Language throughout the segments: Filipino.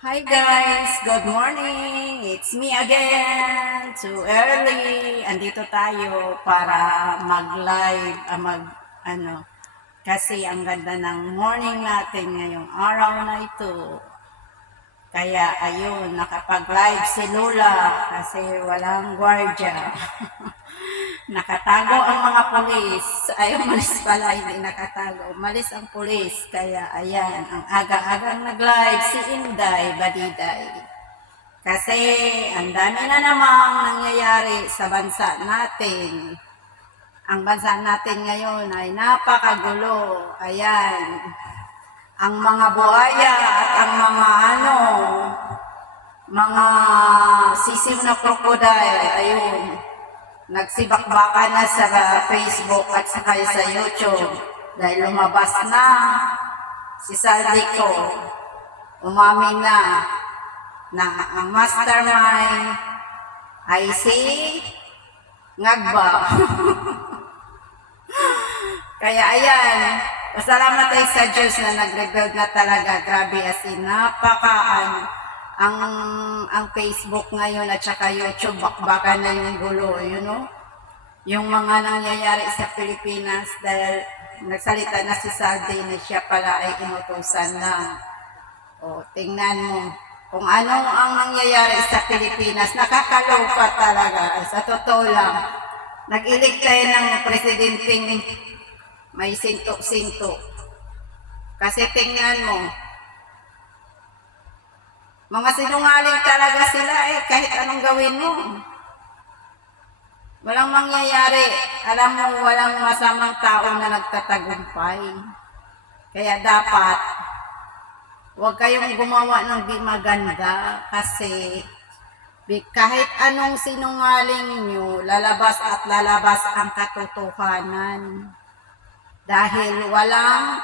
Hi guys! Good morning! It's me again! Too early! Andito tayo para mag-live, kasi ang ganda ng morning natin ngayong araw na ito. Kaya ayun, nakapag-live si Lula kasi walang gwardya. Nakatago ang mga pulis. Ay, umalis pala, hindi nakatago. Umalis ang pulis. Kaya, ayan, ang aga-agang nag-live si Inday Badiday. Kasi, ang dami na namang nangyayari sa bansa natin. Ang bansa natin ngayon ay napakagulo. Ayan, ang mga buhaya at ang mga sisiw na crocodile, ayun, nagsibakbakan na sa Facebook at saka sa YouTube dahil lumabas na si Saldico. Umamin na ang mastermind ay si Ngagba. Kaya ayan, pasalamat tayo sa Diyos na nag-rebuild na talaga. Grabe, as in, ang Facebook ngayon at saka YouTube, bakbakan na yung gulo, yung mga nangyayari sa Pilipinas dahil nagsalita na si Saldi na siya pala ay inutusan lang. O, tingnan mo kung ano ang nangyayari sa Pilipinas. Nakakaloka talaga. Sa totoo lang, nag-elect tayo ng presidenteng may sinto-sinto. Kasi tingnan mo, mga sinungaling talaga sila kahit anong gawin mo. Walang mangyayari. Alam mo, walang masamang tao na nagtatagumpay. Kaya dapat, huwag kayong gumawa ng di maganda kasi kahit anong sinungaling nyo, lalabas at lalabas ang katotohanan. Dahil walang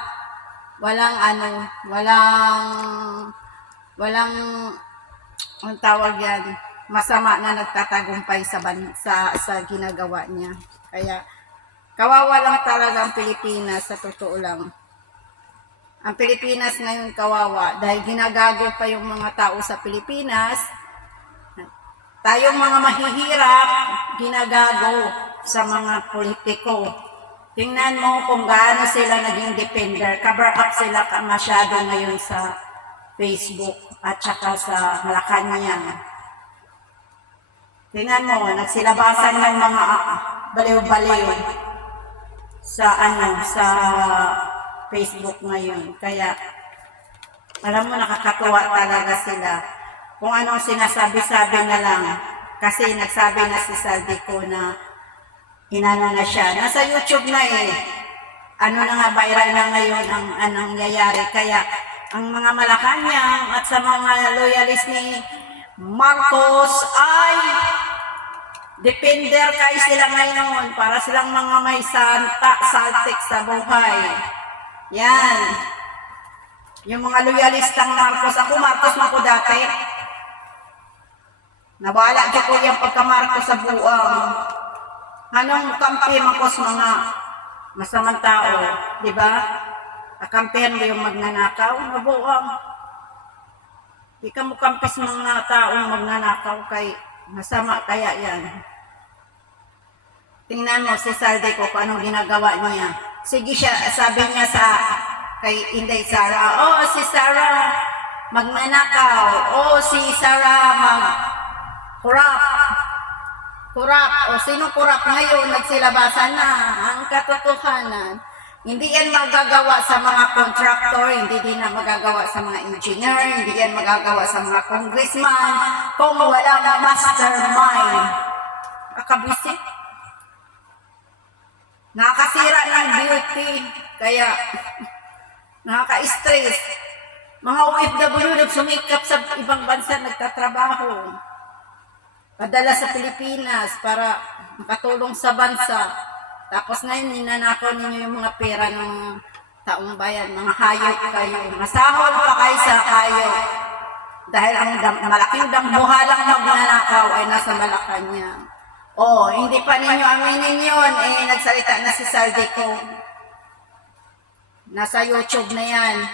ang tawag yan, masama na nagtatagumpay sa ginagawa niya. Kaya, kawawa lang talaga ang Pilipinas, sa totoo lang. Ang Pilipinas ngayon kawawa dahil ginagago pa yung mga tao sa Pilipinas. Tayong mga mahihirap, ginagago sa mga politiko. Tingnan mo kung gaano sila naging defender. Cover up sila masyado ngayon sa Facebook at saka sa Malacanang. Tingnan mo, nagsilabasan ng mga baliw-baliw sa Facebook ngayon. Kaya, alam mo, nakakatuwa talaga sila. Kung anong sinasabi-sabi na lang. Kasi nagsabi na si Saldico na inano na siya. Nasa YouTube na ano na nga, viral na ngayon ang nangyayari. Kaya, ang mga Malacanang at sa mga loyalist ni Marcos ay defender kayo sila ngayon para silang mga may saltik sa buhay. Yan. Yung mga loyalistang Marcos. Ako, Marcos na ko dati. Nawala dyan ko yung pagka-Marcos sa buwang. Anong kampi Marcos mga masamang tao? Diba? Akampihan mo yung magnanakaw, mabuang. Di ka mo kampis mga taong magnanakaw kay masama kaya yan. Tingnan mo si Saldico kung anong ginagawa niya. Sige siya, sabi niya kay Inday Sara, si Sara magnanakaw, si Sara kurap. Sino kurap ngayon? Nagsilabasan na ang katotohanan. Hindi yan magagawa sa mga contractor, hindi din na magagawa sa mga engineer, hindi yan magagawa sa mga congressman, kung walang mastermind. Akabisit. Nakakasira ng beauty, kaya nakaka-stress. Mga OFW nagsumikap sa ibang bansa, nagtatrabaho. Padala sa Pilipinas para makatulong sa bansa. Tapos ngayon, ninanakaw ninyo yung mga pera ng taong bayan. Mga hayop kayo. Masahol pa kayo sa hayop. Dahil ang malaking dambuhalang magnanakaw ay nasa Malacanang. Hindi pa ninyo aminin yun. Nagsalita na si Saldico. Nasa YouTube na yan.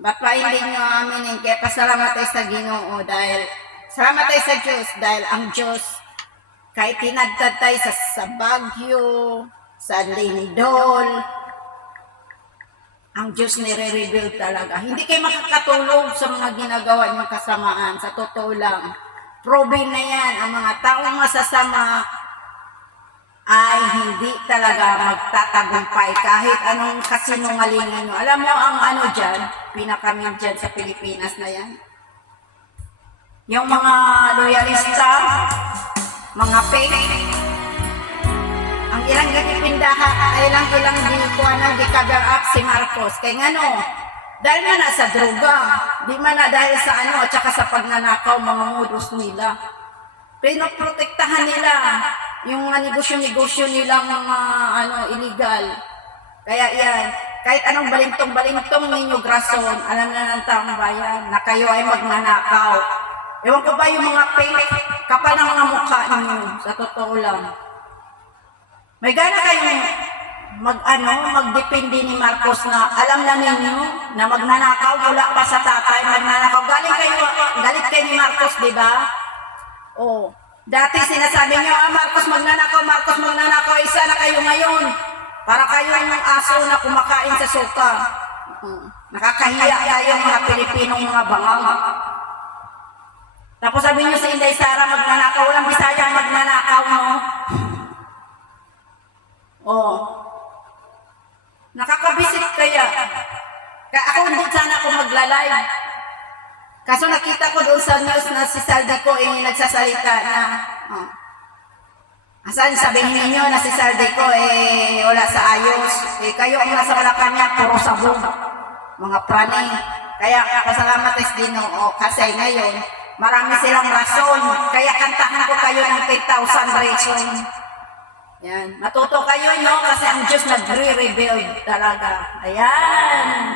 Ba't pa hindi nyo aminin? Kaya pasalamat tayo sa Ginoo dahil salamat tayo sa Diyos dahil ang Diyos kahit tinadtad tayo sa Bagyo, sa Lindol, ang Diyos nire-rebuild talaga. Hindi kayo makakatulog sa mga ginagawa niyong kasamaan. Sa totoo lang. Proven na yan. Ang mga taong masasama ay hindi talaga magtatagumpay kahit anong kasinungalingan nyo. Alam mo ang ano dyan, pinakamin dyan sa Pilipinas na yan? Yung mga loyalista, mga fake, ang ilang gatipindahan ay ilang dinikuanan di cover up si Marcos. Kaya nga no, dahil man na sa droga, di man na dahil sa ano, at saka sa pagnanakaw, mga modus nila. Pinoprotektahan nila yung mga negosyo-negosyo nilang mga illegal. Kaya yan, kahit anong balintong-balintong ninyo grason, alam na ng taong bayan na kayo ay magnanakaw. Ewan ko ba yung mga fake, kapal ng mga mukha ninyo, sa totoo lang. May gana kayong magdepende ni Marcos na alam na ninyo na magnanakaw mula pa sa tatay, magnanakaw. Galit kayo ni Marcos, di ba? Oh, dati sinasabi niyo, Marcos magnanakaw, isa na kayo ngayon. Para kayo yung aso na kumakain sa suka. Nakakahiya kayo mga Pilipinong mga bangang. Tapos sabi niyo si Inday Sara magnanakaw, walang Bisaya magnanakaw, no? Oh. Nakakabisit kaya. Kaya ako hindi sana ako magla-live. Kaso nakita ko doon sa news na si Saldico nagsasalita na asan sabihin ninyo na si Saldico wala sa ayos. Kayo ang nasa Malacanang puro sabog. Mga praning. Kaya pasalamat is Ginoo kasi ngayon marami silang rason. Kaya kantahan ko kayo ng 10,000 reason. Yan. Matuto kayo, no? Kasi ang Diyos nagre-rebuild talaga. Ayan.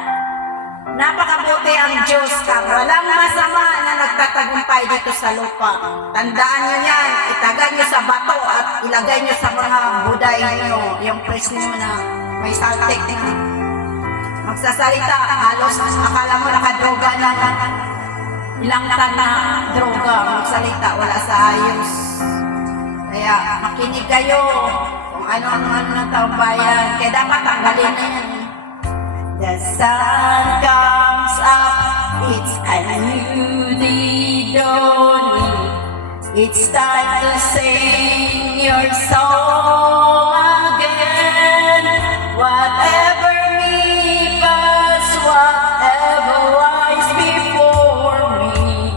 Napakabuti ang Diyos ka. Walang masama na nagtatagumpay dito sa lupa. Tandaan nyo yan. Itagan nyo sa bato at ilagay nyo sa mga buday nyo. Yung press nyo na may saltik na magsasalita. Halos akala mo nakadroga na ilang tan na droga. Magsalita. Wala sa ayos. Kaya makinig kayo kung ano-ano ng taong bayan. Kaya dapat tanggalin na yan. The sun comes up, it's a new dawn. It's time to sing your song again. Whatever may pass, whatever lies before me.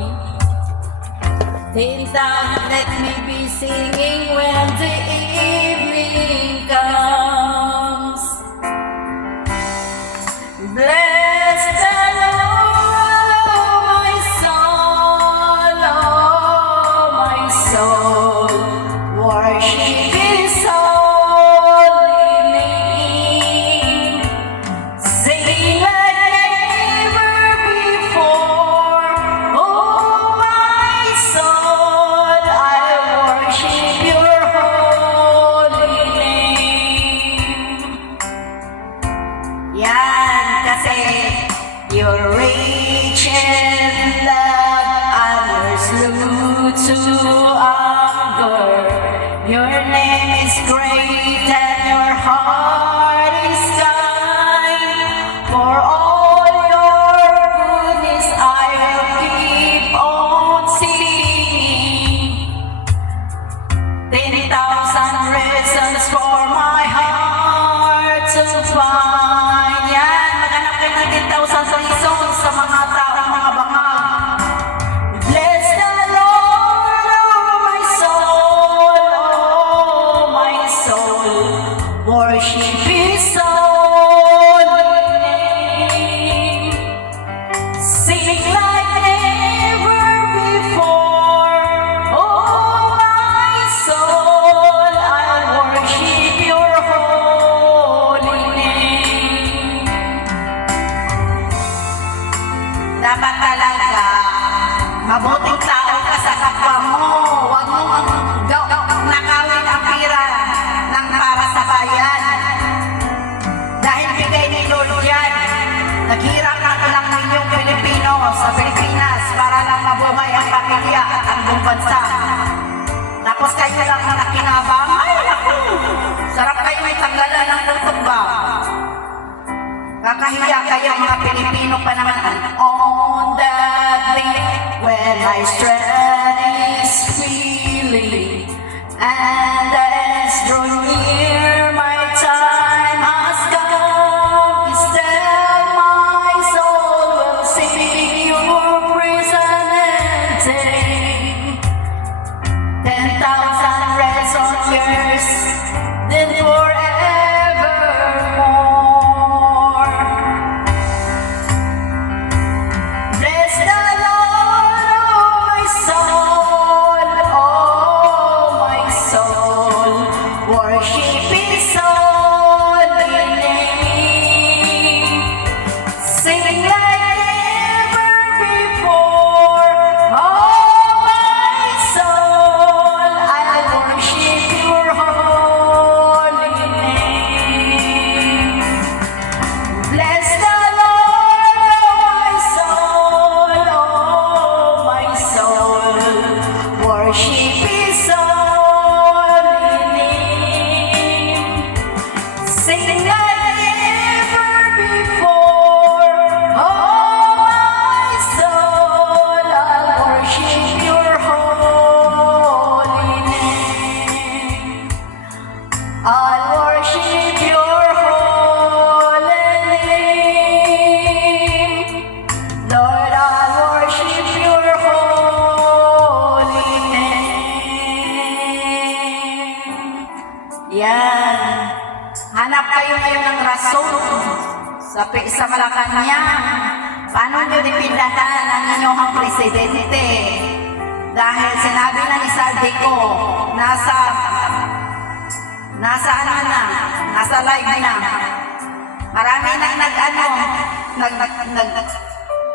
Let me be singing when the evening comes. Bless the Lord, oh my soul, oh my soul. Worship His holy name. Sing like never before, oh my soul. I worship Your holy name. Yan, kasi You're rich in love and You're slow to anger. Your name is great and Your heart is kind. For all Your goodness I will keep on singing. 10,000 reasons for my heart to find. Yan, maghanap kayo ng 10,000 reasons sa mga taong mga bangag. Bless the Lord, oh my soul, oh my soul. Worship His holy name. Sing like never before, oh my soul. I worship Your holy name. Dapat talaga mabuting tao ka sa kapwa mo. Huwag mong nakawin ang pira ng para sa bayan. Dahil bigay ni Lord yan. Naghirap na lang ninyong nakakahiya kayo mga Pilipino pa naman. And on that day when my strength is feeling and the ends draw near, my time has come. Instead, my soul will sing your praise and take 10,000 ransom years, then forevermore. Bless the Lord, oh my soul, worship His holy name. Sing like never before, oh my soul, I worship Your holy name. Bless the Lord, oh my soul, worship His holy name. Sing like never before, oh my soul, I'll worship Your holy name. I'll worship Your holy name. Lord, I'll worship Your holy name. Yan. Hanap kayo ngayon ng rason sa Malacanang. Paano nyo dipindahan ang inyong presidente? Dahil sinabi na ni Saldico, nasa live na. Marami nang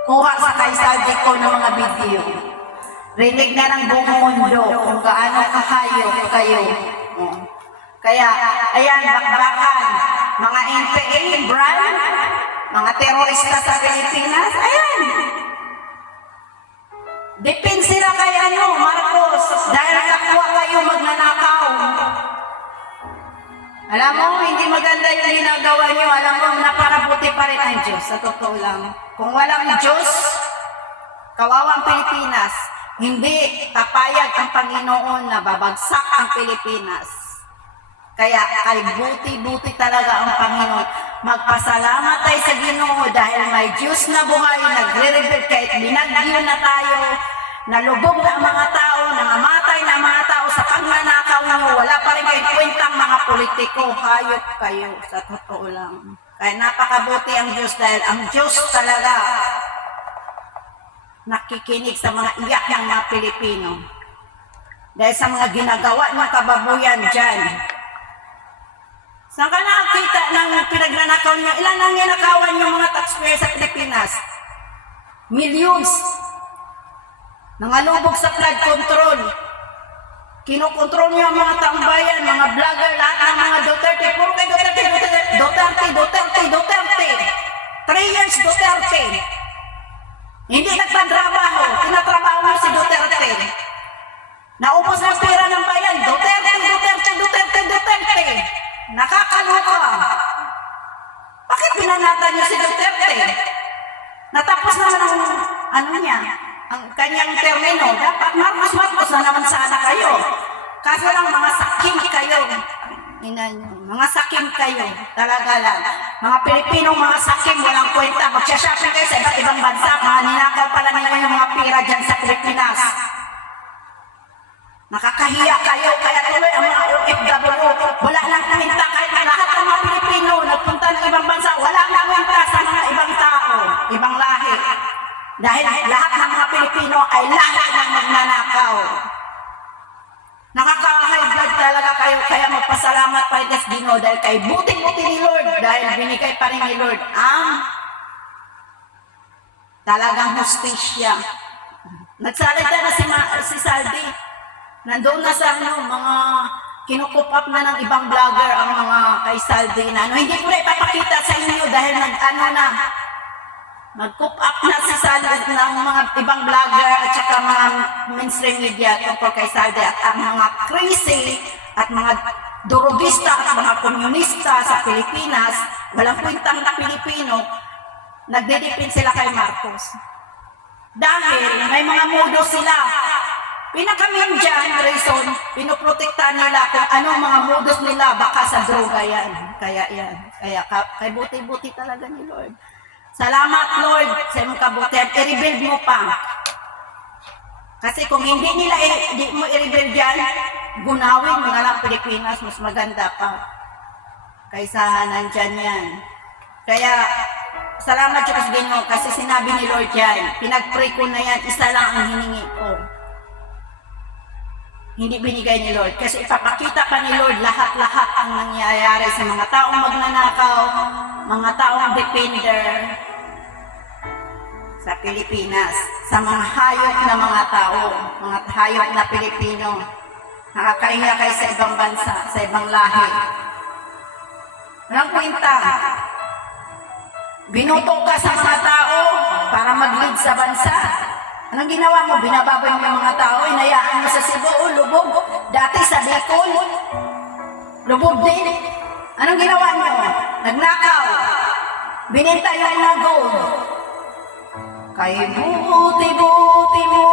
kuha sa kay Saldico ng mga video. Rinig na ng buong mundo kung gaano kahayop kayo. Kaya, ayan, bakbakan, mga NPA, brand, mga terorista sa Pilipinas, ayan. Depende sila kay Marcos, dahil kapwa kayo magnanakaw. Alam mo, hindi maganda yung ginagawa nyo. Alam mo, naparabuti pa rin ang Diyos, sa totoo lang. Kung walang Diyos, kawawang Pilipinas, hindi papayag ang Panginoon na babagsak ang Pilipinas. Kaya ay buti-buti talaga ang Panginoon. Magpasalamat tayo sa Ginoo dahil may Diyos na buhay, nagre-rebuild kahit binagyo na tayo, nalubog na ang mga tao, nangamatay na ang mga tao sa pagnanakaw nyo, wala pa rin kayong kwentang mga politiko, hayop kayo, sa totoo lang. Kaya napakabuti ang Diyos dahil ang Diyos talaga nakikinig sa mga iyak ng mga Pilipino. Dahil sa mga ginagawa ng kababuyan dyan. Saan ka nakakita ng pinagnanakaw niyo? Ilan ang ninakawan yung mga taxpayer sa Pilipinas? Millions. Nangalubog sa flood control. Kinokontrol niyo ang mga taumbayan, mga vlogger, lahat ng mga Duterte. Puro kay Duterte. 3 years Duterte. Hindi nagtatrabaho. Tinatrabaho niyo si Duterte. Naubos ang pera ng bayan. Duterte. Nakakaloka. Bakit binanatan niyo si Duterte? Natapos naman ang ang kanyang termino. Dapat Marcos na naman sana kayo. Kaso lang mga sakim kayo. Mga sakim kayo. Talaga lang. Mga Pilipinong mga sakim, walang kwenta. Magsha-shopping kayo sa iba't ibang bansa. Mga ninakaw pala ninyo yung mga pera dyan sa Pilipinas. Nakakahiya kayo, kaya tuloy ang mga OFW, wala lang kwenta kahit lahat ng mga Pilipino nagpunta ng ibang bansa, wala lang kwenta sa mga ibang tao, ibang lahi. Dahil lahat ng mga Pilipino ay lahi ng magnanakaw. Nakaka-high blood talaga kayo, kaya magpasalamat pa rin Ginoo dahil kay buti-buti ni Lord, dahil binigay pa rin ni Lord ang talagang hustisya. Nagsalita na si Saldi. Nandoon na sa mga kinukup up na ng ibang vlogger ang mga kay Saldi na hindi ko na ipapakita sa inyo dahil nag-cup up na si Saldi ng mga ibang vlogger at saka mga mainstream media tungkol kay Saldi at ang mga crazy at mga durugista at mga komunista sa Pilipinas, walang kwentang na Pilipino, nagdidipin sila kay Marcos. Dahil may mga mudo sila. Pinakamin dyan, reason, pinoprotektahan nila kung anong mga modus nila, baka sa droga yan. Kaya yan. Kaya buti-buti talaga ni Lord. Salamat, Lord, sa iyong kabutihan. I-rebuild mo pa. Kasi kung hindi mo i-rebuild yan, gunawin mo na lang Pilipinas, mas maganda pa. Kaysa nandyan yan. Kaya, salamat Diyos Ginoo kasi sinabi ni Lord yan, pinag-pray ko na yan, isa lang ang hiningi ko. Hindi binigay ni Lord. Kasi ipapakita pa ni Lord lahat-lahat ang nangyayari sa mga taong magnanakaw, mga taong defender sa Pilipinas, sa mga hayop na mga tao, mga hayop na Pilipino, nakakainga kayo sa ibang bansa, sa ibang lahi. Walang kwenta. Binuto ka sa mga tao para mag-lead sa bansa. Anong ginawa mo? Binababoy mo yung mga tao, inayaan mo sa Cebu, lubog. Dati sa Bicol, lubog din. Anong ginawa mo? Nagnakaw. Bininta yung mga gold. Kay buti-buti mo,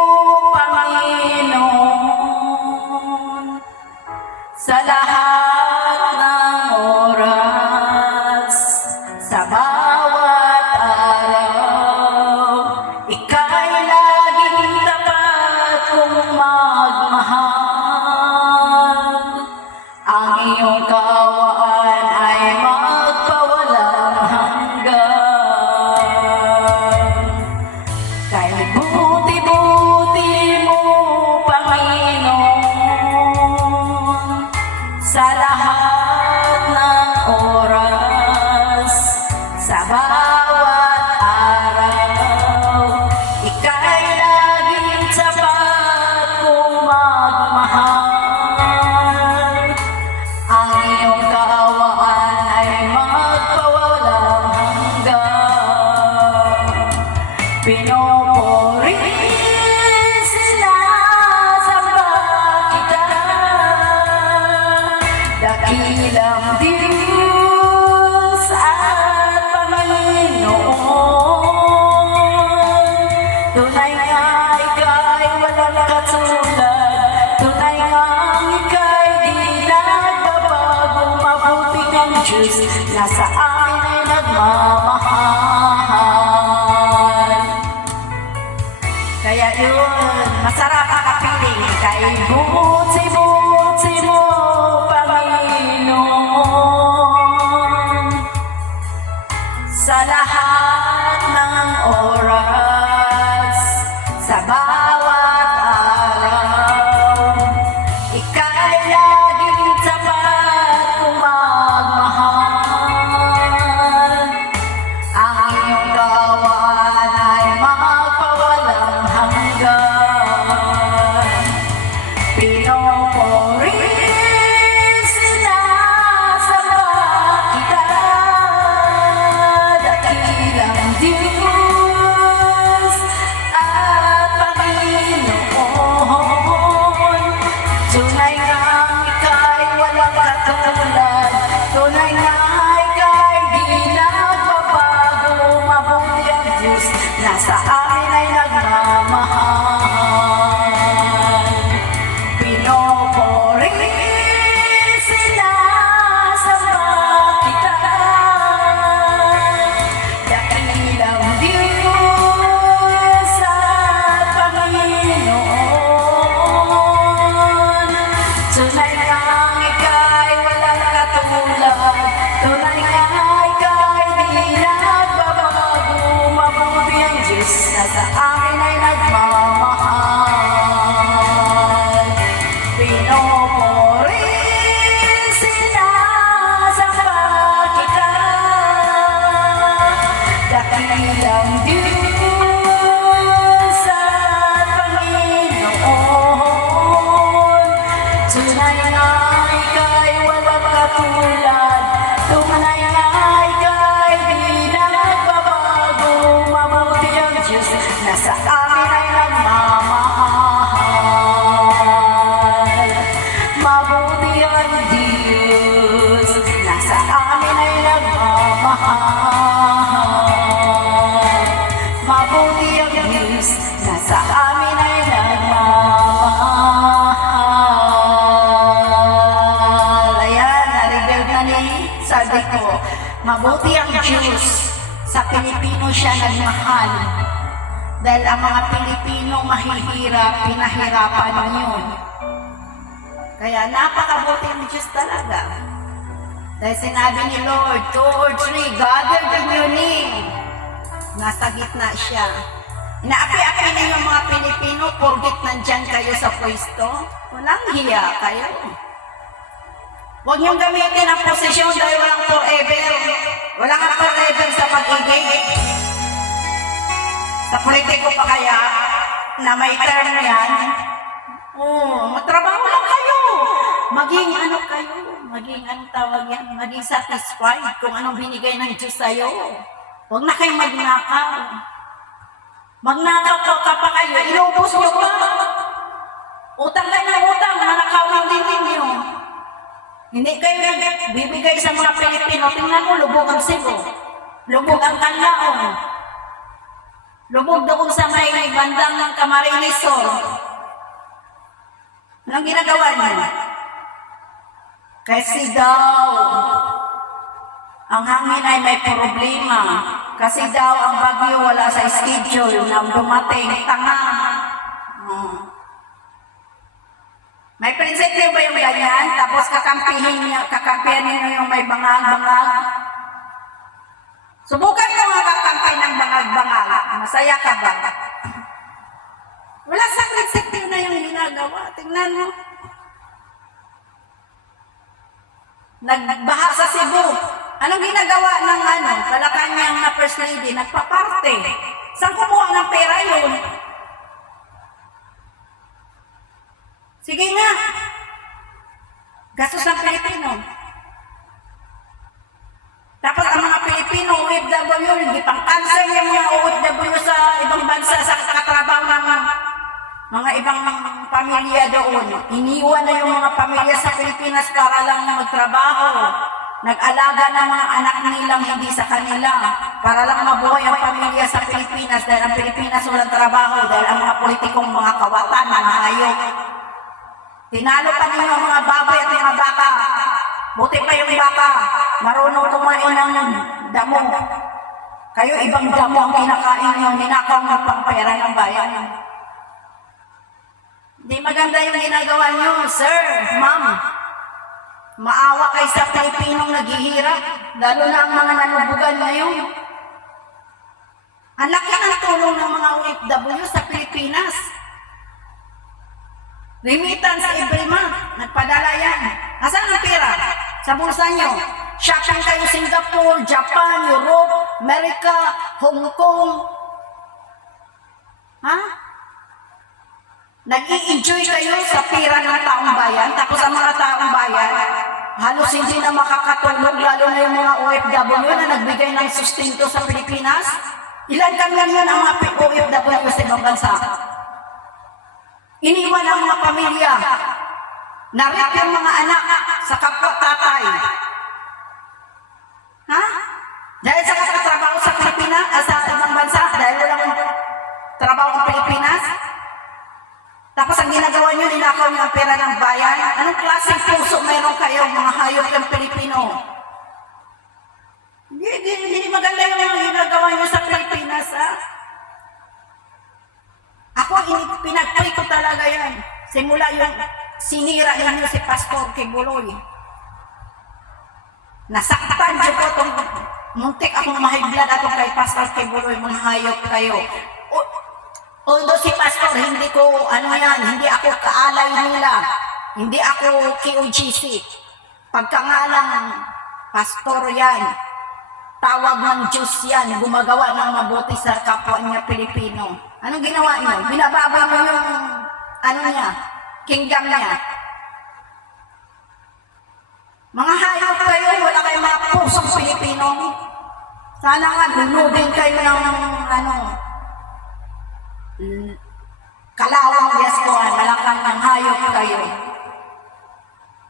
Panginoon, sa lahat ng oras, sa bawat araw, ika'y laging tapat kong magmahal. Ang iyong kaawaan ay magpawalang hanggan. Kay buti-buti mo, Panginoon, sa lahat ng oras, sa bawat araw, ika'y laging tapat kong magmahal. Ang iyong kaawaan ay magpawalang hanggan. Pinupuri, sinasamba kita, dakilang Diyos at Panginoon. Tunay nga ika'y walang katulad, tunay nga ika'y di nagbabago, mabuti ng Diyos na sa amin ay nagmamahal. Kaya yun, masarap ang kapiling kay buti-buti mo, Panginoon, sa lahat ng oras, sa bawat araw, ika'y laging tapat kong magmahal. Ang iyong kaawaan ay magpawalang hanggan. Pinupuri, sinasamba kita, dakilang Diyos at Panginoon. Tunay nga ika'y walang katulad, tunay nga ika'y di nagbabago, mabuti ang Diyos na sa amin ay nagmamahal. Pinupuri, sinasamba kita, dakilang Diyos at Panginoon. Tunay nga ika'y walang katulad, tunay nga ika'y di nagbabago, mabuti ang Diyos na sa amin ay nagmamahal. Pinupuri, sinasamba kita, dakilang Diyos at Panginoon. Tunay nga ika'y walang katulad, tunay nga ika'y di nagbabago, mabuti ang Diyos na sa amin ay nagmamahal. Mabuti ang Diyos na sa amin ay nagmamahal. Diyos na sa amin ay nagmamahal. Ayan, na-reveal na ni sabi ko, mabuti ang Diyos. Sa Pilipino siya nagmahal. Dahil ang mga Pilipino mahihirap, pinahirapan yun. Kaya napakabuti ng Diyos talaga. Dahil sinabi ni Lord, 2 or 3 gathered in your name. Nasa gitna siya. Inaapi-api na yung mga Pilipino, porgit nandyan kayo sa pwesto. Walang hiya kayo. Huwag niyong gamitin ang posisyon dahil walang forever. Walang forever sa pag-ibig. Sa politiko pa kaya, na may term yan, magtrabaho lang kayo. Maging ano kayo, maging anong tawag yan, maging satisfied kung anong binigay ng Diyos sa'yo. Huwag na kayong magnakaw. Magnakaw ka pa kayo, inubos nyo pa. Utang kayo ng utang, nanakawin din ninyo. Hindi kayo bibigay sa mga Pilipino. Tingnan mo, lubog ang Cebu. Lubog ang Canlaon. Lubog doon sa may bandang ng Camarines Sur. Anong ginagawa niyo? Kasi daw, ang hangin ay may problema. Kasi daw, ang bagyo wala sa schedule na dumating. Tanga. May prinsipyo ba yung ganyan? Tapos kakampihan niyo yung may bangag-bangag? Subukan mo nga kakampi ng bangag-bangag. Masaya ka ba? Wala sa prinsipyo na yung ginagawa. Tingnan mo. Nagbaha sa Cebu. Anong ginagawa ng Malacanang na First Lady? Nagpaparte. Saan kumuha ng pera yun? Sige nga. Gastos ng Pilipino. Tapos ang mga Pilipino, OFW, hindi pang cancel yung mga OFW sa ibang bansa sa katrabaho ng mga ibang pamilya doon. Iniwan na yung mga pamilya sa Pilipinas para lang magtrabaho. Nag-alaga ng mga anak nilang hindi sa kanila para lang mabuhay ang pamilya sa Pilipinas dahil ang Pilipinas walang trabaho dahil ang mga politikong mga kawatan, mga hayop. Tinalo pa ninyo ang mga baboy at mga baka. Buti pa yung baka, marunong kumain ng damo. Kayo ibang damo ang kinakain nyo, ninakaw ng pangpera ng bayan. Hindi maganda yung ginagawa nyo, sir, ma'am. Maawa kayo sa Pilipinong naghihirap, lalo na ang mga nanubugan ngayon. Ang laki ng tulong ng mga OFW sa Pilipinas. Remittance every month, nagpadala yan. Nasaan ang pera? Sa bulsa nyo. Shopping kayo Singapore, Japan, Europe, America, Hong Kong. Ha? Nag-i-enjoy kayo sa pera ng taong bayan, tapos ang mga taong bayan, halos hindi na makakatulog, lalo na yung mga OFW na nagbigay ng sustento sa Pilipinas. Ilan kami lang yun ang mga OFW sa ibang bansa. Iniwan ang mga pamilya. Narip yung mga anak sa kapwa tatay. Ha? Dahil sa kakatrabaho sa Pilipinas, sa ibang bansa, dahil walang trabaho sa Pilipinas. Tapos ang ginagawa nyo, ninakaw nyo ang pera ng bayan. Anong klaseng puso meron kayo, mga hayop ng Pilipino? Hindi maganda yung mga ginagawa nyo sa Pilipinas, ha? Ako, pinagpray ko talaga yan. Simula yung sinira ninyo si Pastor Kibuloy. Nasaktan nyo po itong muntik akong mahiblad atong kay Pastor Kibuloy, mga hayop kayo. Although si Pastor, hindi ko, hindi ako kaalay nila. Hindi ako KOGC. Pagkangalang Pastor yan, tawag ng Diyos yan, gumagawa ng mabuti sa kapwa niya Pilipino. Anong ginawa niyo? Binababa mo yung, kingdom niya. Mga hayop kayo, wala kayong mga pusong Pilipino. Sana nga, lunubin kayo ng, kalawang Diaspora, malakang ng hayop kayo.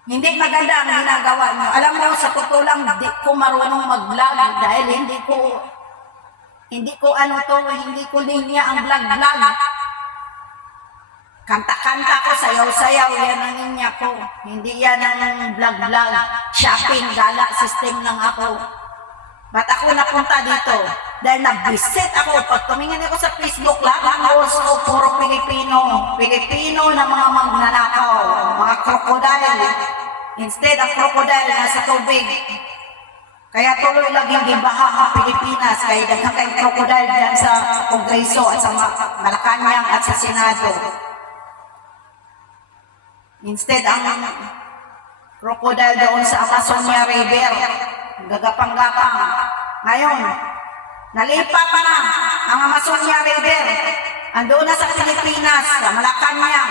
Hindi maganda ang ginagawa niyo. Alam mo, sa totoo lang, di ko marunong mag-vlog dahil hindi ko Hindi ko ano to, hindi ko linya ang vlog-vlog. Kanta-kanta ko, sayaw-sayaw, yan ang linya ko. Hindi yan ang vlog-vlog. Shopping, gala, system lang ako. Ba't ako napunta dito? Dahil nag-visit ako. Pag tumingin ako sa Facebook, lahat ng post ko, puro Pilipino. Pilipino na mga magnanakaw, mga krokodile. Instead, ang krokodile nasa tubig. Kaya tuloy laging gibaha ang Pilipinas. Kaya daghang kayong krokodile dyan sa Kongreso at sa Malacanang at sa Senado. Instead, ang crocodile doon sa Amazonia River, gagapang-gapang. Ngayon, nalipat na ang Amazonia River. Andoon na sa Pilipinas, sa Malacanang,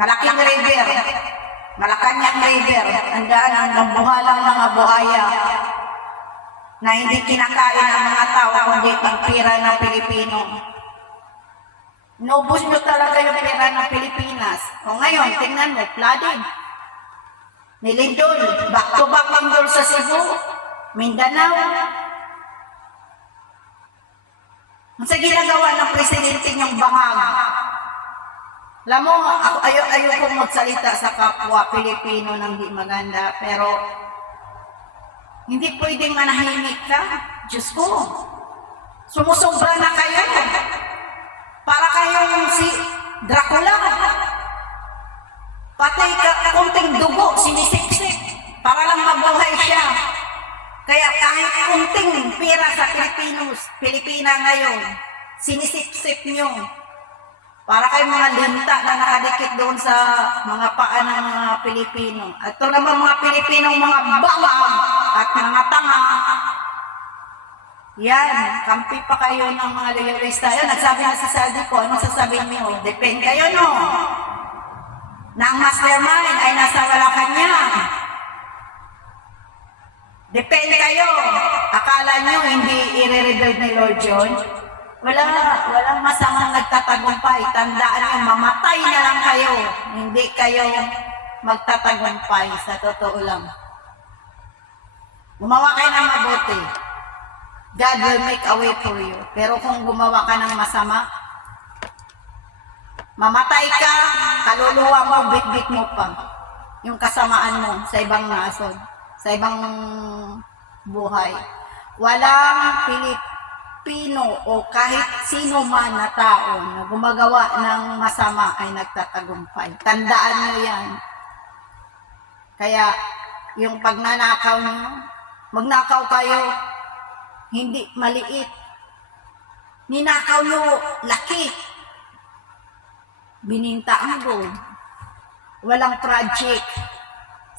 malaking river. Malacanang River, andaan ang nabuhalang mga buhaya na hindi kinakain ng mga tao, kundi ang pira ng Pilipino. Nubos nyo talaga yung pera ng Pilipinas. O ngayon, tingnan mo, flooded. Nilindol, back-to-back lindol sa Cebu, Mindanao. Ang sa ginagawa ng presidente niyong bangag. Alam mo, ayokong magsalita sa kapwa Pilipino ng di maganda, pero hindi pwedeng manahimik ka. Diyos ko, sumusobra na kayo. Para kayong si Dracula. Patay ka, kunting dugo, sinisipsip. Para lang mabuhay siya. Kaya kahit kunting pira sa Pilipina ngayon, sinisipsip nyo. Para kayong mga linta na nakadikit doon sa mga paa ng mga Pilipino. At ito naman mga Pilipinong mga bawang at mga tanga. Yan, kampi pa kayo ng mga loyalista. Yan, nagsabi na si Saldi ko, anong sasabihin niyo? Depende kayo, no? Na ang mastermind ay nasa Malacanang. Depende kayo. Akala niyo hindi i-rebuild ni Lord John? Walang masamang nagtatagumpay. Tandaan niyo, mamatay na lang kayo. Hindi kayo magtatagumpay. Sa totoo lang. Gumawa kayo ng mabuti. God will make a way for you. Pero kung gumawa ka ng masama, mamatay ka, kaluluwa mo, bit-bit mo pa. Yung kasamaan mo sa ibang nason, sa ibang buhay. Walang Pilipino o kahit sino man na tao na gumagawa ng masama ay nagtatagumpay. Tandaan nyo yan. Kaya, yung pagnanakaw nyo, magnakaw kayo, hindi maliit. Ninakaw nyo, laki. Bininta ang gold. Walang project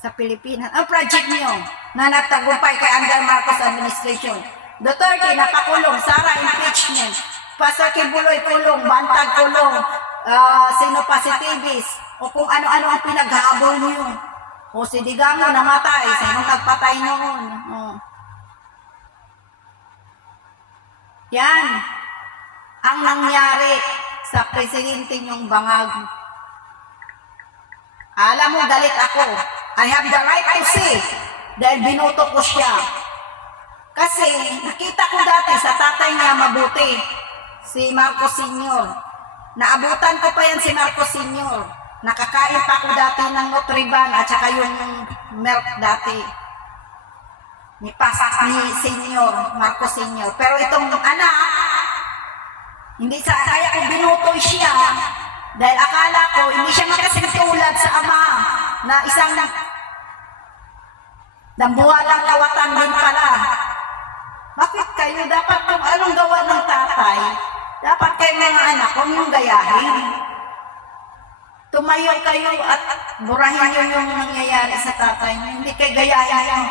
sa Pilipinas. Ang project nyo na nagtagumpay kay Andal Marcos administration. Duterte, napakulong. Sara, impeachment. Pastor Kibuloy, kulong. Bantag, kulong. Sino pa si Tibis. O kung ano-ano ang pinaghahabol nyo. O si Digamo, namatay. Sinong nagpatay noon? Yan ang nangyari sa presidente niyong bangag. Alam mo, galit ako. I have the right to say dahil binuto ko siya. Kasi nakita ko dati sa tatay niya mabuti, si Marcos Sr. Naabutan ko pa yan si Marcos Sr. Nakakain pa ko dati ng Nutriban at saka yung milk dati. Ni Senior, Marcos Senior. Pero itong anak, hindi sa kaya ko binutoy siya dahil akala ko hindi siya makasintulad sa ama na isang dambuhalang kawatan din pala. Bakit kayo dapat kung anong gawa ng tatay, dapat kayo mga anak, kung yung gayahin. Tumayo kayo at burahin nyo yung nangyayari sa tatay. Hindi kayo gayahin yung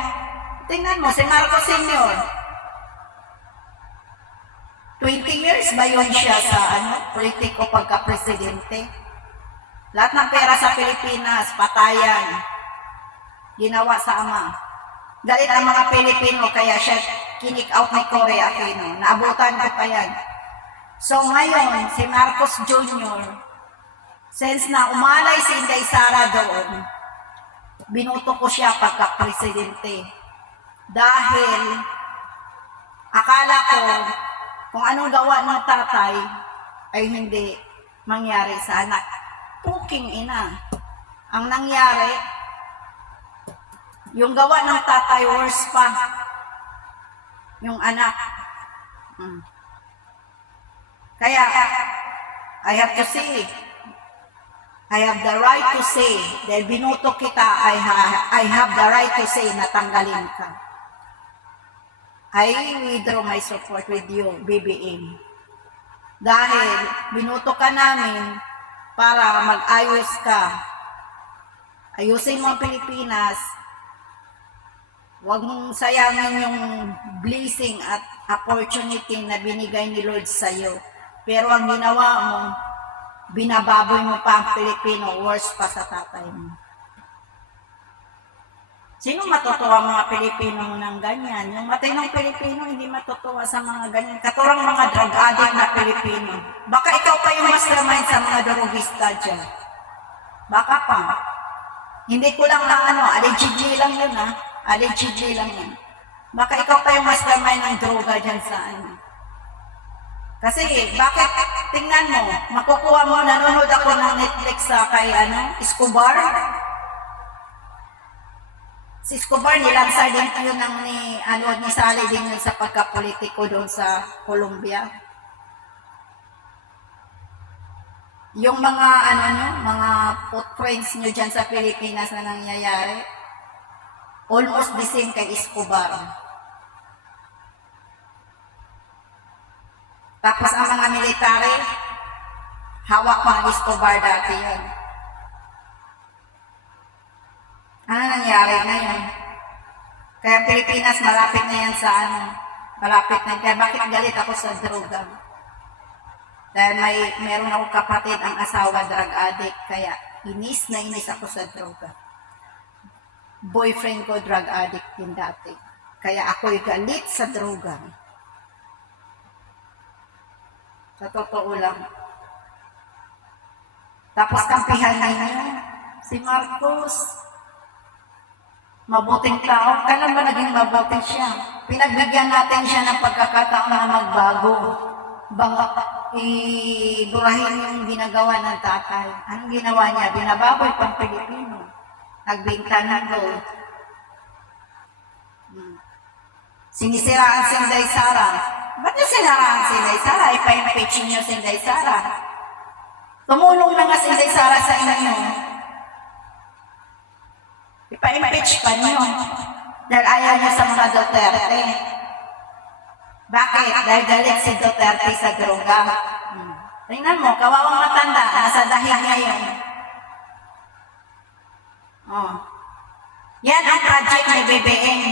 tingnan mo, si Marcos Sr. 20 years ba yun siya sa politiko pagka-presidente? Lahat ng pera sa Pilipinas, patayan. Ginawa sa ama. Galit ang mga Pilipino, kaya siya kinik out ni Cory Aquino. Naabutan ko pa yan. So ngayon, si Marcos Jr., since na umalay si Inday Sara doon, binuto ko siya pagka-presidente. Dahil akala ko kung anong gawa ng tatay ay hindi mangyari sa anak. Puking ina. Ang nangyari, yung gawa ng tatay worse pa. Yung anak. Kaya, I have to say, I have the right to say, dahil binuto kita, I have the right to say na tanggalin ka. I withdraw my support with you, BBM. Dahil binuto ka namin para mag-ayos ka. Ayusin mo ang Pilipinas. Huwag mong sayangin yung blessing at opportunity na binigay ni Lord sa'yo. Pero ang ginawa mo, binababoy mo pa ang Pilipino, worse pa sa tatay mo. Sino matutuwa mga Pilipino ng ganyan? Yung matinong Pilipino, hindi matutuwa sa mga ganyan. Katurang mga drug addict na Pilipino. Baka ikaw pa yung mastermind sa mga drogista dyan. Baka pa. Hindi ko lang allegedly lang yun allegedly lang yun. Baka ikaw pa yung mastermind ng droga dyan sa Kasi, bakit, tingnan mo, makukuha mo, nanonood ako ng Netflix sa kay, Escobar. Si Escobar, nilansar din yun ni Sally din yun sa pagkapolitiko doon sa Colombia. Yung mga, mga footprints nyo dyan sa Pilipinas na nangyayari, almost the same kay Escobar. Tapos ang mga military, hawak mga Escobar dati yun. Ano nangyari ngayon? Kaya Pilipinas, malapit na yan sa malapit na yan. Kaya bakit galit ako sa droga? Dahil meron akong kapatid, ang asawa, drug addict. Kaya inis na inis ako sa droga. Boyfriend ko, drug addict din dati. Kaya ako'y galit sa droga. Sa totoo lang. Tapos kampihan niya, si Marcos. Mabuting tao. Kailan ba naging mabuting siya? Pinagbigyan natin siya ng pagkakataon na magbago. Iburahin yung ginagawa ng tatay. Anong ginawa niya? Binababoy pang Pilipino. Nagbinta ng gold. Sinisiraan si Inday Sara. Ba't niyo sinaraan si Inday Sara? Ipa-impeach niyo si Inday Sara. Tumulong na nga si Inday Sara sa inyo. Ipa-impeach pa niyo. Dahil ayaw niyo sa mga Duterte. Bakit? Dahil galit si Duterte sa droga. Tingnan mo, kawawang matanda, nasa dahig ngayon. Yan ang project ni BBM.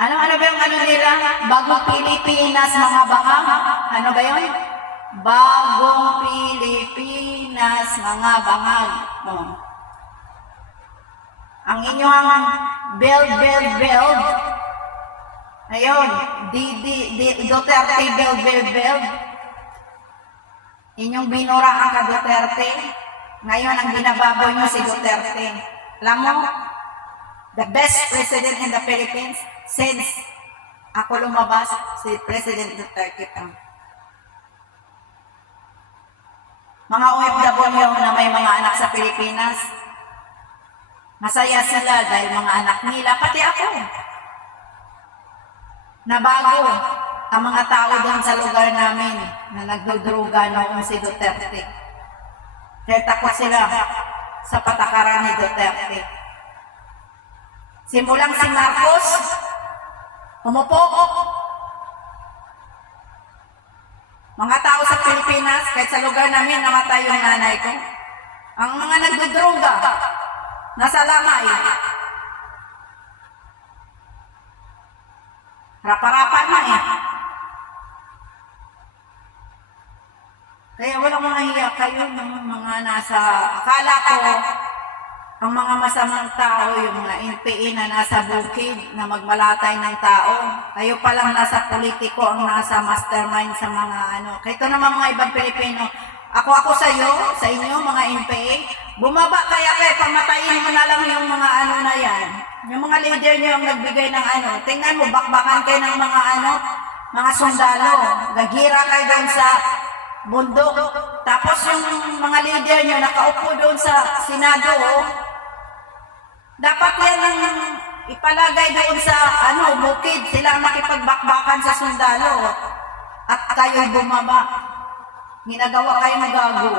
Ano ba yung nila? Bagong Pilipinas, mga bangag. Ano ba yun? Bagong Pilipinas, mga bangag. Ang inyong build. Ayun, Duterte build. Inyong binuraan ka Duterte. Ngayon, ang binababoy nyo si Duterte. Alam mo, the best president in the Philippines since ako lumabas, si President Duterte pa. Mga OFW na may mga anak sa Pilipinas, masaya sila dahil mga anak nila, pati ako. Nabago ang mga tao doon sa lugar namin na nagdudruga noong si Duterte. Kaya takot sila sa patakaran ni Duterte. Simulang si Marcos, umupo. Mga tao sa Pilipinas, kahit sa lugar namin, namatay yung nanay ko. Ang mga nagdudruga, nasa lamay. Rapa-rapa na Kaya walang mga hiya kayo ng mga nasa, akala ko, ang mga masamang tao, yung mga NPA na nasa bukid, na magmalatay ng tao. Kayo palang nasa politiko, ang nasa mastermind sa mga Kaya ito naman mga ibang Pilipino, ako sa inyo, mga NPA, bumaba kayo, pamatayin mo na lang yung mga na yan. Yung mga leader nyo ang nagbigay ng Tingnan mo, bakbakan kayo ng mga mga sundalo. Gagira kayo doon sa bundok. Tapos yung mga leader nyo nakaupo doon sa Senado, dapat yan ang ipalagay doon sa bukid. Sila ang makipagbakbakan sa sundalo. At kayo bumaba. Ginagawa kayo gago.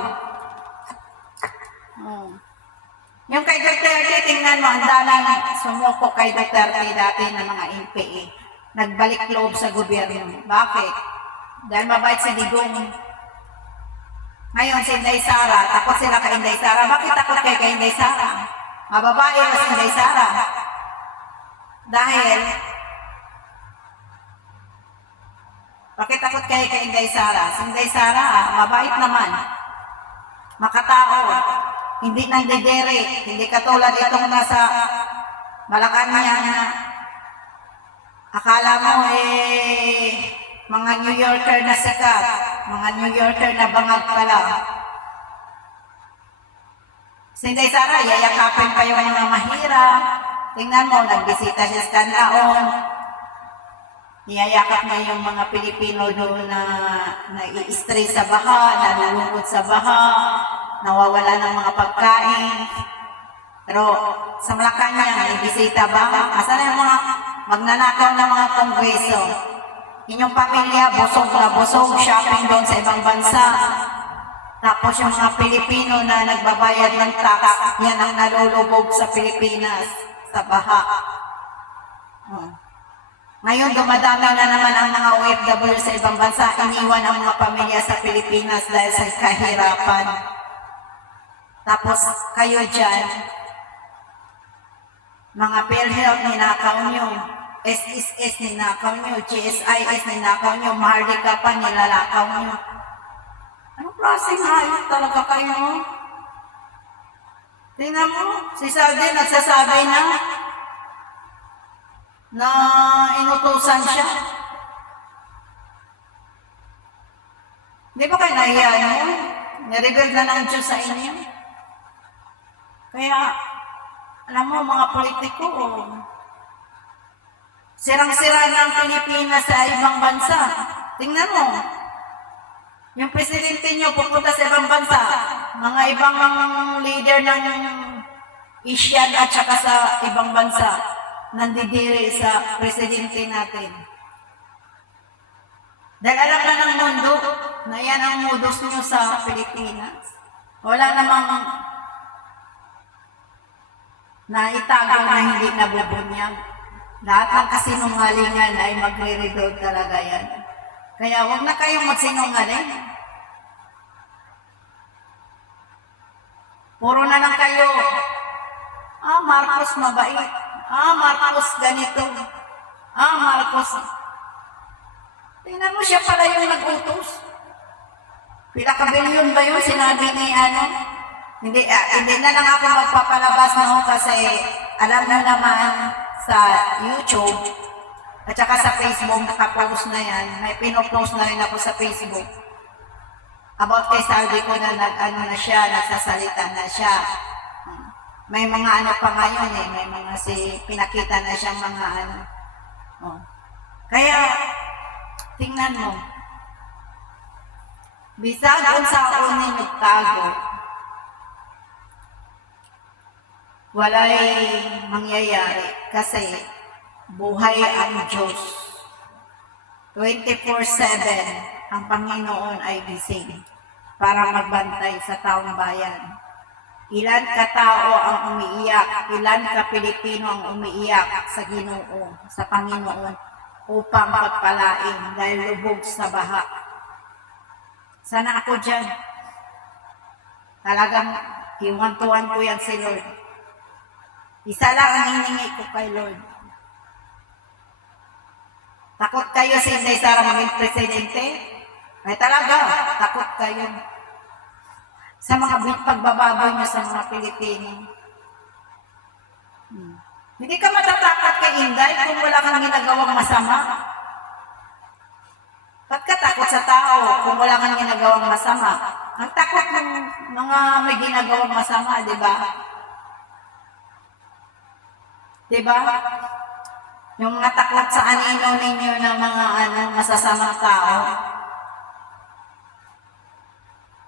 Yung kay Duterte, tingnan mo, ang daming sumuko kay Duterte dati ng mga NPA. Nagbalik loob sa gobyerno. Bakit? Dahil mabait si Digong. Ngayon, si Inday Sara, takot sila kay Inday Sara. Bakit takot kayo kay Inday Sara? Mababae o si Inday Sara? Dahil, bakit takot kayo kay Inday Sara? Si Inday Sara, mabait naman. Makatao. Hindi nandidere. Hindi katulad itong nasa Malacanang na akala mo mga New Yorker na sikat, mga New Yorker na bangag pala. Si Inday Sara, yayakapin pa yung mga mahirap. Tingnan mo, nagbisita siya sa Canlaon. Niyayakap na yung mga Pilipino doon na nai-stress sa baha, nalulungkot sa baha, nawawala ng mga pagkain. Pero sa Malacanang, ibisita ba? Asan yung mga magnanakaw ng mga kongreso? Inyong pamilya, busog na busog, shopping doon sa ibang bansa. Tapos yung mga Pilipino na nagbabayad ng tax, yan ang nalulubog sa Pilipinas, sa baha. Ngayon, dumadami na naman ang mga OFW sa ibang bansa, iniwan ang mga pamilya sa Pilipinas dahil sa kahirapan. Tapos kayo dyan, mga PhilHealth ninakaw nyo, SSS ninakaw nyo, GSIS ninakaw nyo, Maharlika pa nilalakaw nyo. Anong klaseng hayop talaga kayo? Tingnan mo, si Saldi nagsasabi na inutusan siya. Di ba kayo nahiya nyo? Nireveal na ng Diyos sa inyo. Kaya, alam mo, mga politiko, sirang-sira ng Pilipinas sa ibang bansa. Tingnan mo, yung presidente nyo pupunta sa ibang bansa, mga ibang leader ng Asian at saka sa ibang bansa, nandidiri sa presidente natin. Dahil alam na ng mundo na yan ang modus nyo sa Pilipinas. Wala namang naitago na hindi nabubunyag. Lahat ng kasinungalingan ay magre-reload talaga yan. Kaya huwag na kayong magsinungaling. Puro na lang kayo, Marcos mabait. Marcos ganito. Marcos. Tingnan mo, siya pala yung nag-utos. Pinaka-bilyon ba yun? Sinabi ni Hindi na lang ako magpapalabas kasi alam na naman sa YouTube at saka sa Facebook, nakapost na yan. May pinopost na rin ako sa Facebook about kay Saldi ko na na siya, nagsasalita na siya. May mga pa ngayon may mga pinakita na siyang mga Kaya, tingnan mo. Bisag sa unin nagtago, walay mangyayari kasi buhay ang Diyos. 24/7 ang Panginoon ay gising para magbantay sa taong bayan. Ilan katao ang umiiyak, ilan ka Pilipino ang umiiyak sa Ginoo, sa Panginoon upang pagpalain dahil lubog sa baha. Sana ako dyan. Talagang hiwantuan ko yan si Lord. Isa lang ang hiningi ko kay Lord. Takot kayo si Inday Sara maging presidente? Ay talaga, takot kayo. Sa mga pagbababoy niyo sa mga Pilipino. Hindi ka matatakot kay Inday kung wala kang ginagawang masama. Ba't ka takot sa tao kung wala kang ginagawang masama? Ang takot ng mga may ginagawang masama, di ba? Di ba? Yung mga takot sa anino ninyo ng mga masasamang tao.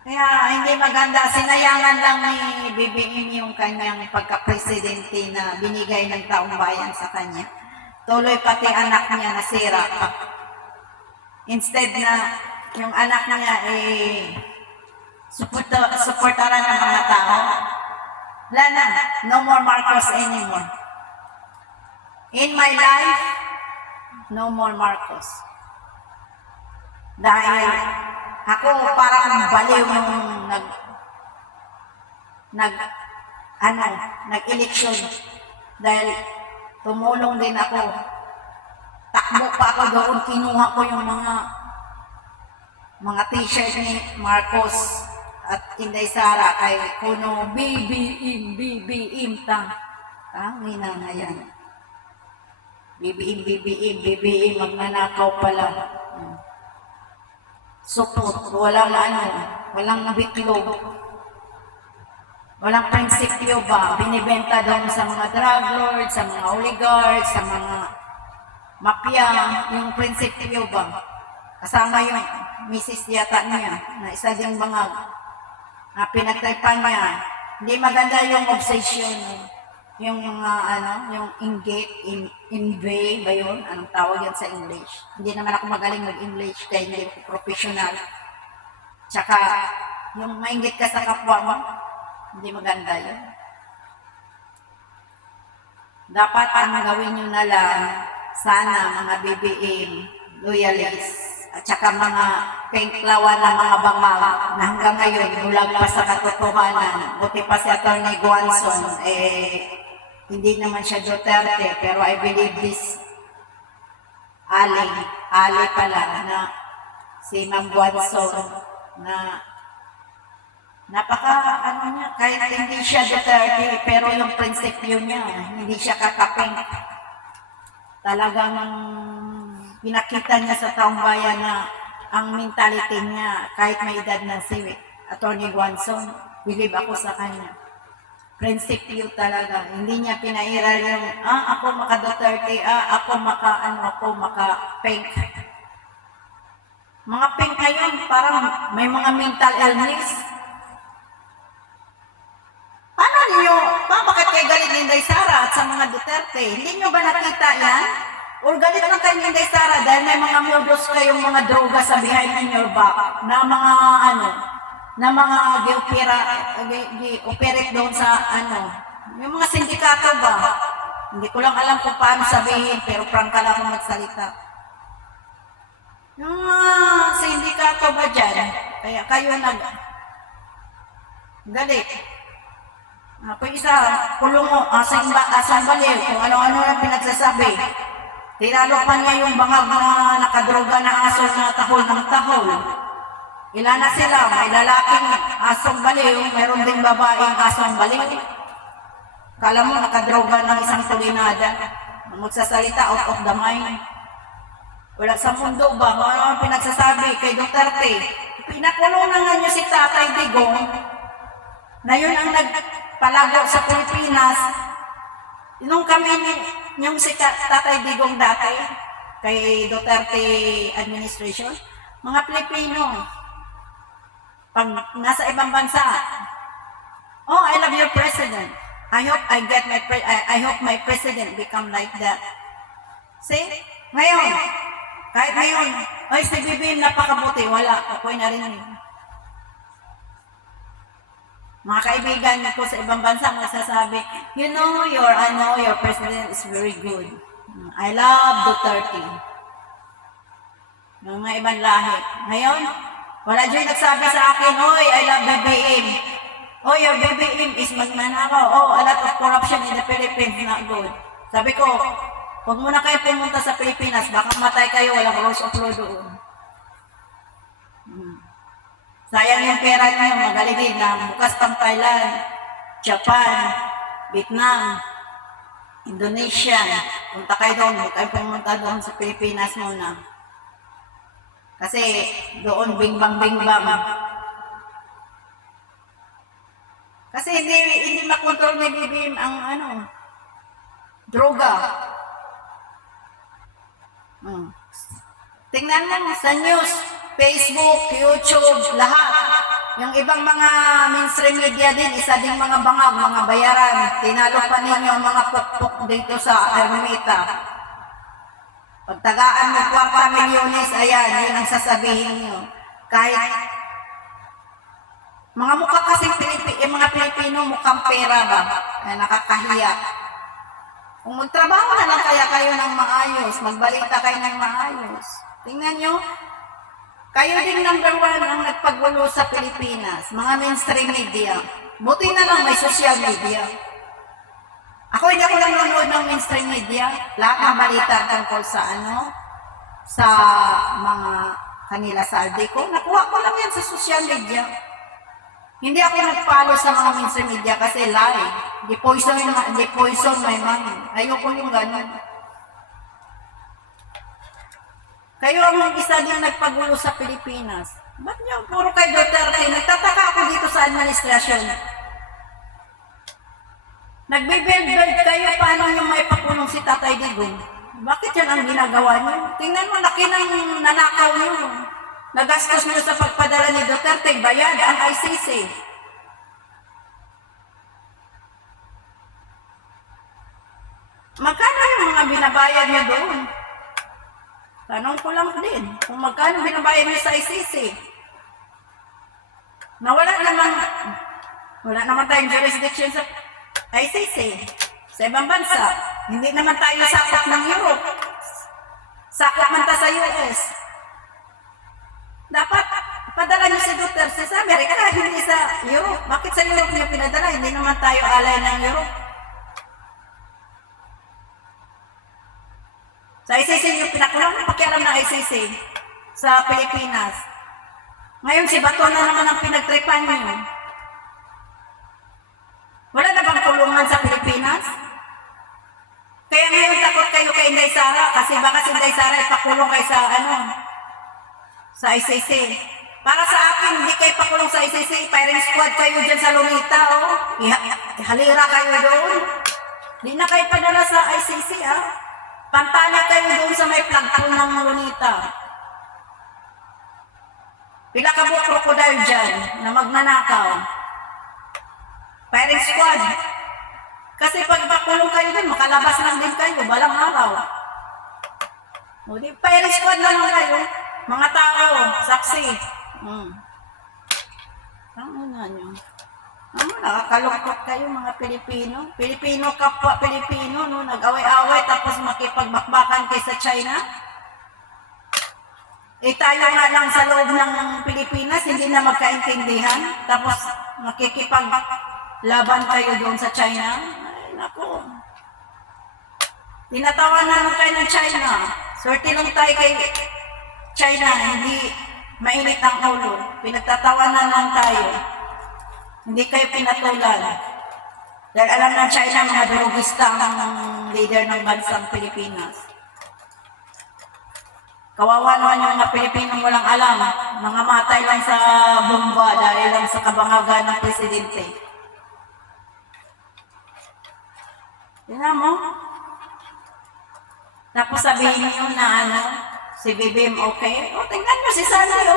Kaya hindi maganda, sinayangan lang ni BBM yung kanyang pagka-presidente na binigay ng taong bayan sa kanya. Tuloy pati anak niya nasira pa. Instead na yung anak niya supportaran ng mga tao. Wala na, no more Marcos anymore. In my life, no more Marcos. Dahil ako parang baliw nung nag-eleksyon. Dahil tumulong din ako. Takbo pa ako doon, kinuha ko yung mga t-shirt ni Marcos at Inday Sara kay Kuno BBM tangina na yan. BBM magnanakaw pala. Support, walang nabiklog. Walang prinsipyo ba? Binibenta daw sa mga drug lords, sa mga oligarchs, sa mga mafia, yung prinsipyo ba? Kasama yung misis yata niya, na isa ding mga pinagtripan niya. Hindi maganda yung obsession, yung mga yung invade ba yun? Anong tawag yan sa English? Hindi naman ako magaling mag-English kaya hindi ako professional. Tsaka, yung maingit ka sa kapwa mo, hindi maganda yun. Dapat ang gawin nyo na lang, sana mga BBM, loyalists, at saka mga pengklawan na mga bangal na hanggang ngayon bulag pa sa katotohanan. Buti pa si Atty. Guanzon, hindi naman siya Duterte, pero I believe this Ali pala na si Ma'am Guanzon na niya, kahit hindi siya Duterte, pero yung prinsipyo niya, hindi siya kakaping. Talagang pinakita niya sa taong bayan na ang mentality niya, kahit may edad na si Atty. Guanzon, believe ako sa kanya. Prinsipyo talaga. Hindi niya pinairal yung, ako maka-Duterte, ako maka-pink. Mga pink ngayon, parang may mga mental illness. Paano niyo, bakit kayo galit ni Inday Sara at sa mga Duterte? Hindi niyo ba nakita yan? Or galit lang kayo ni Inday Sara dahil may mga modus kayong mga droga sa behind your back na mga na mga gi-operate doon sa yung mga sindikato ba? Hindi ko lang alam kung paano sabihin, pero prangka lang akong magsalita. Yung mga sindikato ba dyan? Kaya kayo galit. Kung isa, kulong mo, asang baliw, kung ano-ano na pinagsasabi. Tinalo pa niya yung bangag na nakadroga na aso na tahol ng tahol. Ilan na sila? May lalaking asong baliw, meron ding babaeng asong baliw. Kala mo nakadroga ng isang tulinada. Magsasalita out of the mind. Wala sa mundo ba? Kung ano ang pinagsasabi kay Duterte. Pinakulong na nga niyo si Tatay Digong na yun ang nagpalago sa Pilipinas. Nung kami yung si Tatay Digong dati kay Duterte administration, mga Pilipino, pag nasa ibang bansa, I love your president. I hope my president become like that. See? Ngayon, kahit ngayon, si BBM napakabuti, wala, ako'y narinig. Mga kaibigan ko sa ibang bansa magsasabi, your president is very good. I love Duterte. Ng mga ibang lahi. Ngayon, wala dyan nagsabi sa akin, I love BBM. Your BBM is magnanakaw. A lot of corruption in the Philippines, not good. Sabi ko, huwag muna kayo pumunta sa Pilipinas, baka matay kayo, walang rules of law doon. Sayang yung pera niyo, magaling din na bukas pang Thailand, Japan, Vietnam, Indonesia. Punta kayo doon, huwag kayo pumunta doon sa Pilipinas muna. Kasi doon bingbang-bingbang. Kasi hindi makontrol ni BBM ang droga. Hmm. Tingnan mo sa news, Facebook, YouTube, lahat. Yung ibang mga mainstream media din, isa ding mga bangag, mga bayaran. Tinalo pa ninyo ang mga pukpuk dito sa Ermita. Pagtagaan mo 4 milyones, ayan, yun ang sasabihin nyo. Kahit mga mukha kasi mga Pilipino mukhang pera ba? Ay, nakakahiya. Kung magtrabaho na lang kaya kayo ng maayos, magbalita kayo ng maayos. Tingnan nyo, kayo din number 1 ang nagpagulo sa Pilipinas, mga mainstream media. Buti na lang may social media. Ako hindi ako lang nanonood ng mainstream media. Lahat ng balita tungkol sa sa mga kanila saldi ko. Nakuha ko lang yan sa social media. Hindi ako nag-follow sa mga mainstream media kasi lie. Di poison my mind. Ayoko yung gano'n. Kayo ang isa din nagpagulo sa Pilipinas. Ba't niyo puro kay Duterte? Nagtataka ako dito sa administrasyon. Nagbe-build kayo paano yung may pakulong si Tatay Digong. Bakit yan ang ginagawa niyo? Tingnan mo, laki ng nanakaw niyo. Nagastos niyo sa pagpadala ni Duterte, bayad ang ICC. Magkano yung mga binabayad niyo doon? Tanong ko lang din, kung magkano binabayad niyo sa ICC. Na wala naman tayong jurisdiction sa ICC, sa ibang bansa. Hindi naman tayo sakop ng Europe. Sakop man ta sa US. Dapat padala niyo si Duterte sa Amerika, hindi sa Europe. Bakit sa Europe niyo pinadala? Hindi naman tayo alay ng Europe. Sa ICC niyo pinakulang, pakialam ng ICC sa Pilipinas. Ngayon si Bato na naman ang pinagtripan niyo. Wala na bang kulungan sa Pilipinas? Kaya ngayon takot kayo kay Inday Sara kasi baka si Inday Sara ipakulong kayo sa ICC. Para sa akin, hindi kayo pakulong sa ICC, firing squad kayo dyan sa Lunita, oh. Halira kayo doon. Hindi na kayo padala sa ICC, ah. Pantala kayo doon sa may flagpole ng Lunita. Pila ka po crocodile dyan na magnanakaw. Firing squad. Kasi pag ipakulong kayo din, makalabas lang din kayo, balang araw. O di, firing squad na lang kayo. Mga tao, saksi. Ano nga nyo? Nakakalungkot kayo mga Pilipino. Pilipino kapwa Pilipino, no? Nag-away-away tapos makipagbakbakan kayo sa China. Tayo nga lang sa loob ng Pilipinas, hindi na magkaintindihan. Tapos makikipaglaban kayo doon sa China. Ay, naku. Tinatawanan lang kayo ng China. Swerte lang tayo kay China, hindi mainit ang ulo. Pinagtatawanan lang tayo. Hindi kayo pinatulan. Dahil alam ng China, mga durugista ang leader ng bansang Pilipinas. Kawawa naman yung mga Pilipinong walang alam. Mga matay lang sa bomba dahil lang sa kabangagan ng presidente. Tingnan mo. Tapos sabihin niyo na si Bibim okay? O, tingnan mo si Sanay,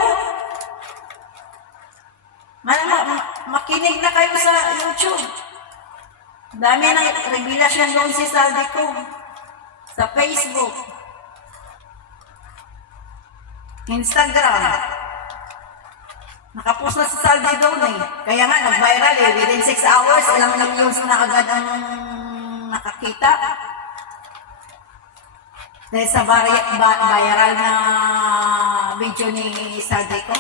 makinig na kayo sa YouTube. Dami ng revelasyon doon si Saldi ko. Sa Facebook. Instagram. Nakapost na si Saldi doon eh. Kaya nga, nag-viral eh. Within 6 hours, ilang views na agad ang nakakita. Dahil sa viral na video ni Saldi ko.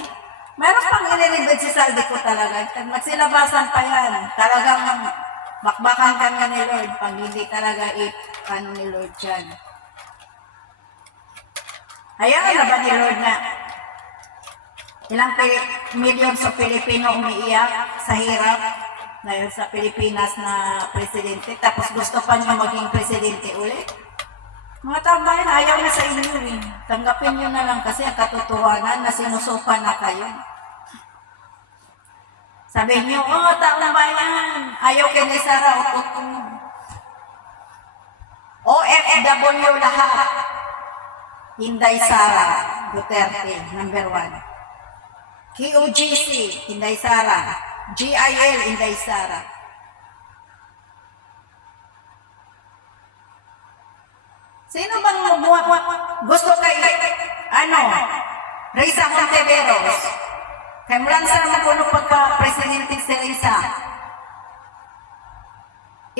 Meron pang iniribid si Saldi ko talaga. Magsilabasan pa yan. Talagang bakbakan kami ni Lord pag hindi talaga ni Lord dyan. Hayaan na ba ni Lord na ilang millions of Pilipino umiiyak sa hirap dahil sa Pilipinas na presidente tapos gusto pa niyo maging presidente ulit? Mga tambayan, ayaw na sa inyo eh. Tanggapin nyo na lang kasi ang katotohanan na sinusuka na kayo. Sabihin nyo, taong bayan, ayaw kay ni Sara, OFW lahat. Inday Sara Duterte, number 1. QGC, Inday Sara. GIL, Inday Sara. Sino bang gusto kay, Risa Hontiveros? Kay Mulansa naman ko nung pagka-presidente si Risa.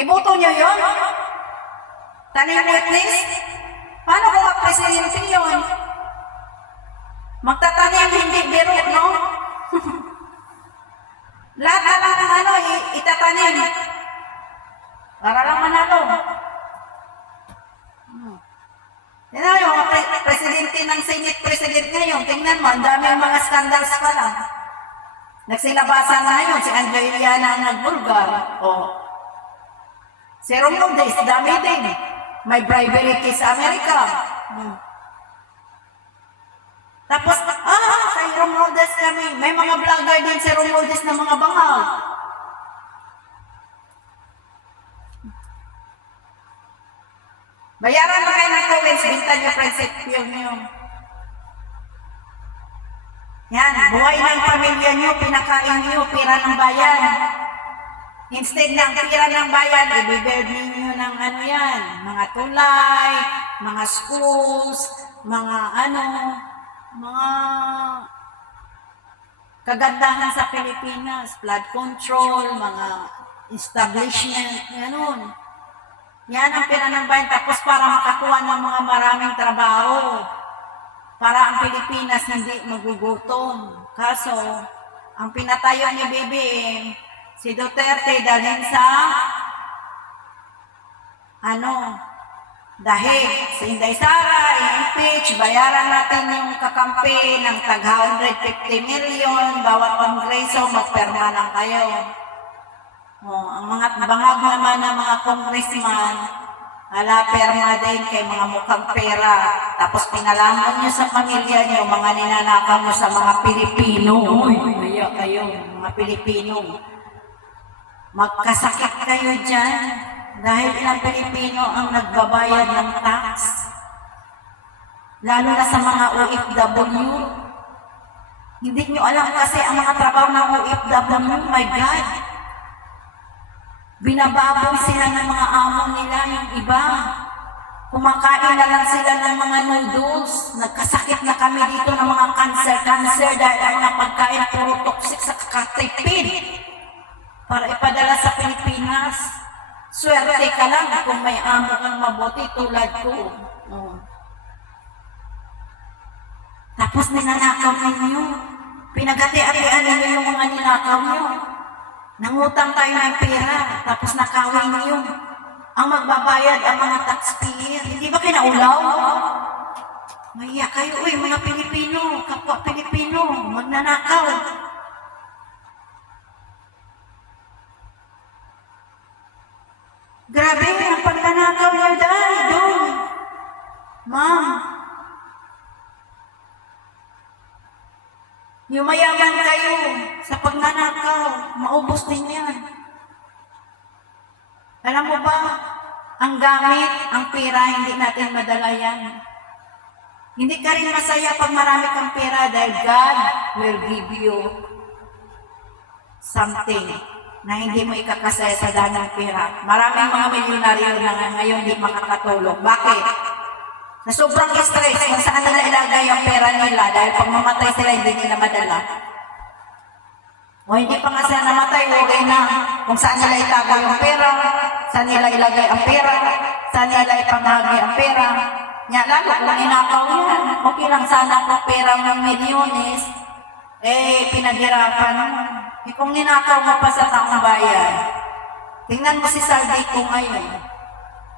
Iboto niyo yun? Taning witness? Paano kung presidente yun? Magtatanim, hindi biro, no? Lahat na lang ng itatanim. Para lang manalo. Tingnan yung mga presidente ng Senate President ngayon. Tingnan mo, ang daming mga scandals pa lang. Nagsilabasan na ngayon si Angeliana ang nagbulgar. Si Romualdez, dami din. May bribery case sa Amerika. Tapos, kay Romualdez kami. May mga vlogger din si Romualdez na mga bangal. Bayaran na kayo ng Kuwins, bintan yung prinsipyo nyo. Yan, buhay ng pamilya nyo, pinakain nyo, pira ng bayan. Instead ng pira ng bayan, i-build ninyo ng mga tulay, mga schools, mga kagandahan sa Pilipinas, flood control, mga establishment, gano'n. Yan ang pira ng bayan, tapos para makakuha ng mga maraming trabaho, para ang Pilipinas hindi magugutom. Kaso, ang pinatayo ni BBM, si Duterte dalhin sa dahil si Inday Sara, i-impeach, bayaran natin yung kakampi ng tag 150 million, bawat kongreso, magperma lang kayo. Ang mga bangag naman ng mga congressman, perma din kay mga mukhang pera. Tapos pinalaman nyo sa pamilya nyo, mga ninanakaw nyo sa mga Pilipino. Kayo, mga Pilipino. Magkasakit kayo dyan dahil ilang Pilipino ang nagbabayad ng tax. Lalo na sa mga OFW. Hindi nyo alam kasi ang mga trabaho ng OFW, my God. Binababoy sila ng mga amo nila, yung iba. Kumakain na lang sila ng mga noodles. Nagkasakit na kami dito ng mga cancer dahil ang mga pagkain puro toxic sa kakatipid. Para ipadala sa Pilipinas. Swerte ka lang kung may amo kang mabuti tulad ko. Tapos ninanakaw ninyo. Pinagati-atian ninyo yung mga ninakaw nyo. Nangutang tayo ng pera, tapos nakawin niyo. Ang magbabayad ang mga taxpayer. Hindi ba kinaulaw? Maya kayo, mga Pilipino, kapwa Pilipino, magnanakaw. Grabe, ang pagnanakaw niyo dahil doon. Ma'am, yumayaman kayo sa pagnanakaw, maubos din yan. Alam mo ba, ang gamit, ang pera, hindi natin madala yan. Hindi ka rin masaya pag marami kang pera dahil God will give you something na hindi mo ikakasaya sa dami ng pera. Maraming mga milyonaryo na ngayon hindi makakatulog. Bakit? Na sobrang stress kung saan nila ilagay ang pera nila dahil pag mamatay sila, hindi nila madala. O hindi pa nga sila namatay, okay na kung saan nila itago yung pera, saan nila ilagay ang pera, saan nila ipamahagi ang pera. Lalo kung inakaw yan, okay lang sana kung pera ng milyones, pinaghirapan. Kung ninakaw mo pa sa taong bayan, tingnan mo si Saldico ngayon,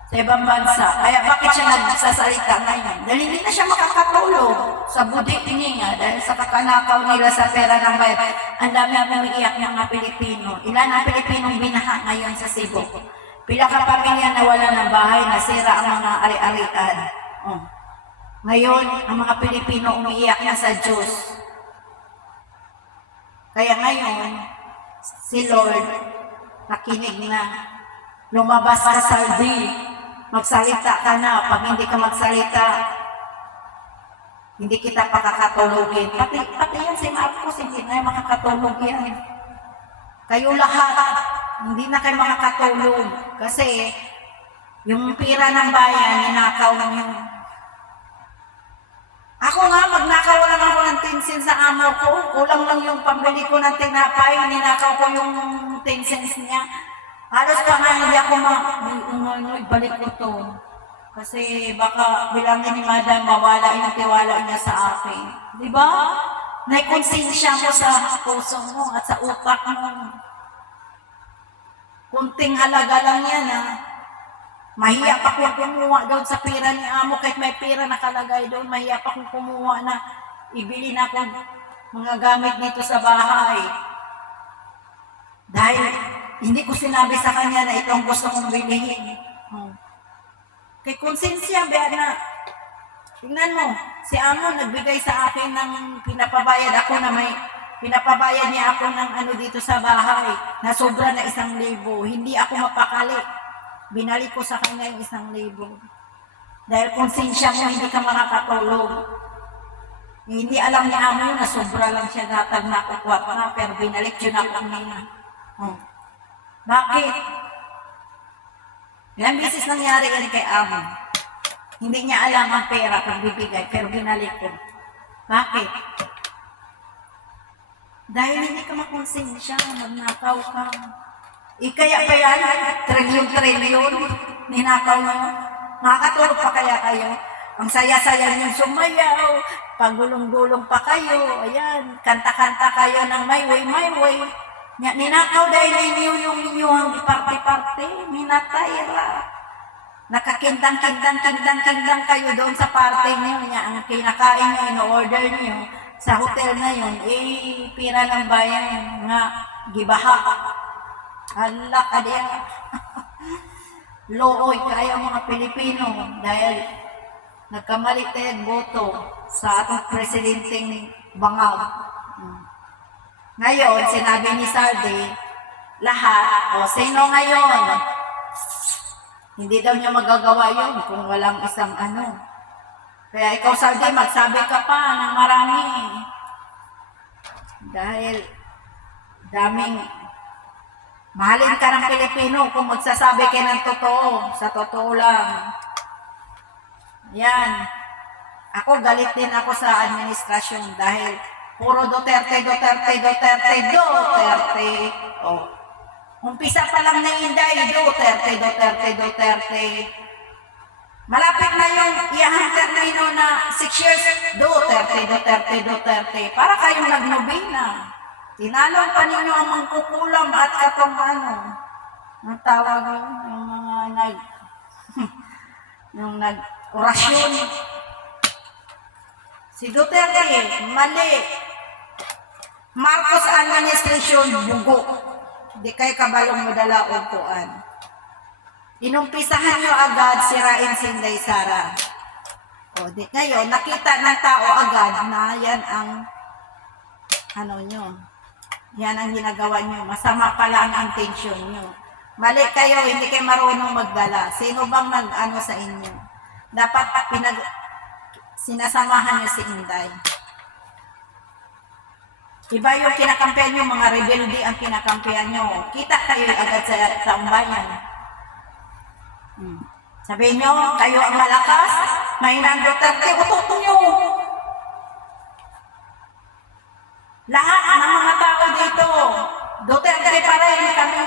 sa ibang bansa. Kaya bakit siya nagsasalita ngayon? Dahil hindi na siya makakatulog sa budik niya dahil sa kakanakaw nila sa pera ng bayan. Ang dami ang umiiyak ng mga Pilipino. Ilan ang Pilipinong binaha ngayon sa Cebu? Pila ka pamilya na wala ng bahay, nasira ang mga ari-arian. Ngayon, ang mga Pilipino umiiyak na sa Diyos. Kaya ngayon, si Lord, nakinig na. Lumabas ka, Saldi. Magsalita ka na. Pag hindi ka magsalita, Hindi kita pakakatulogin. Pati yan si Marcos, hindi na makakatulog yan. Kayo lahat, hindi na kayo makakatulog. Kasi, yung pira ng bayan, ninakaw niyo. Ako nga, magnakaw lang ako ng tinsin sa amo ko. Kulang lang yung pambili ko ng tinapay. Ninakaw ko yung 10 cents niya. Halos pa nga hindi ako ibalik ko to. Kasi baka bilangin ni Madam, mawala yung tiwala niya sa akin. Di ba? Naikonsensya mo sa puso mo at sa utak mo. Kunting halaga lang yan, ha? Mahiya pa kung kumuha doon sa pira ni amo, kahit may pira nakalagay doon, mahiya pa kung kumuha na ibili na akong mga gamit nito sa bahay. Dahil hindi ko sinabi sa kanya na ito ang gusto kong bilihin. Kay konsensya, ba na, tingnan mo, si amo nagbigay sa akin ng pinapabayad ako na may, pinapabayad niya ako ng ano dito sa bahay, na sobra na 1,000. Hindi ako mapakali. Binalik ko sa kanya yung 1,000. Dahil konsensya mo, hindi ka makakatulog. Hindi alam ni amo yun na sobra lang siya datag na kukwat na, pero binalik yun ako niya. Bakit? Ilang beses nangyari yan kay amo. Hindi niya alam ang pera kung bibigay, pero binalik ko. Bakit? Dahil hindi ka makonsensya, magnakaw ka. Kaya pa yan, trilyon, ninakaw mo. Makakatulog pa kaya kayo? Ang saya-saya niyong sumayaw, pagulong-gulong pa kayo, ayan, kanta-kanta kayo ng my way. Ninakaw dahil ninyo yung inyong party-party, minatayra. Nakakindang kayo doon sa party niyo, ang kinakain niyo, in-order niyo, sa hotel na yun, pira ng bayan nga, gibaha. Hala ka diya. Looy kaya mga Pilipino dahil nagkamali tayo boto sa atong presidenteng Bangag. Ngayon, sinabi ni Sardi, lahat, sino ngayon? Hindi daw niya magagawa yun kung walang isang ano. Kaya ikaw, Sardi, magsabi ka pa ng marami. Dahil daming mahalin ka ng Pilipino kung magsasabi kayo ng totoo, sa totoo lang. Yan. Ako, galit din ako sa administrasyon dahil puro Duterte. Umpisa pa lang na Inday, Duterte. Malapit na yung iyahang termino na 6 years, Duterte. Para kayong nagnobina. Tinalaw pa ninyo ang mangkukulam at katong ang tawag yung mga nag-orasyon. Si Duterte, mali. Marcos administration, bugo. Di kayo kabalong madala o kuan. Inumpisahan nyo agad sirain si Inday Sara. Di ngayon, nakita ng tao agad na yan ang nyo. Yan ang ginagawa nyo. Masama pala ang intention nyo. Mali kayo, hindi kayo marunong magdala. Sino bang nag-ano sa inyo? Dapat sinasamahan nyo si Inday. Iba yung kinakampihan nyo, mga rebelde ang kinakampihan nyo. Kita kayo agad sa taong bayan. Sabihin nyo, kayo ang malakas, mahinang Duterte, ututo nyo. Lahat ng mga tao dito, Duterte pa rin kami.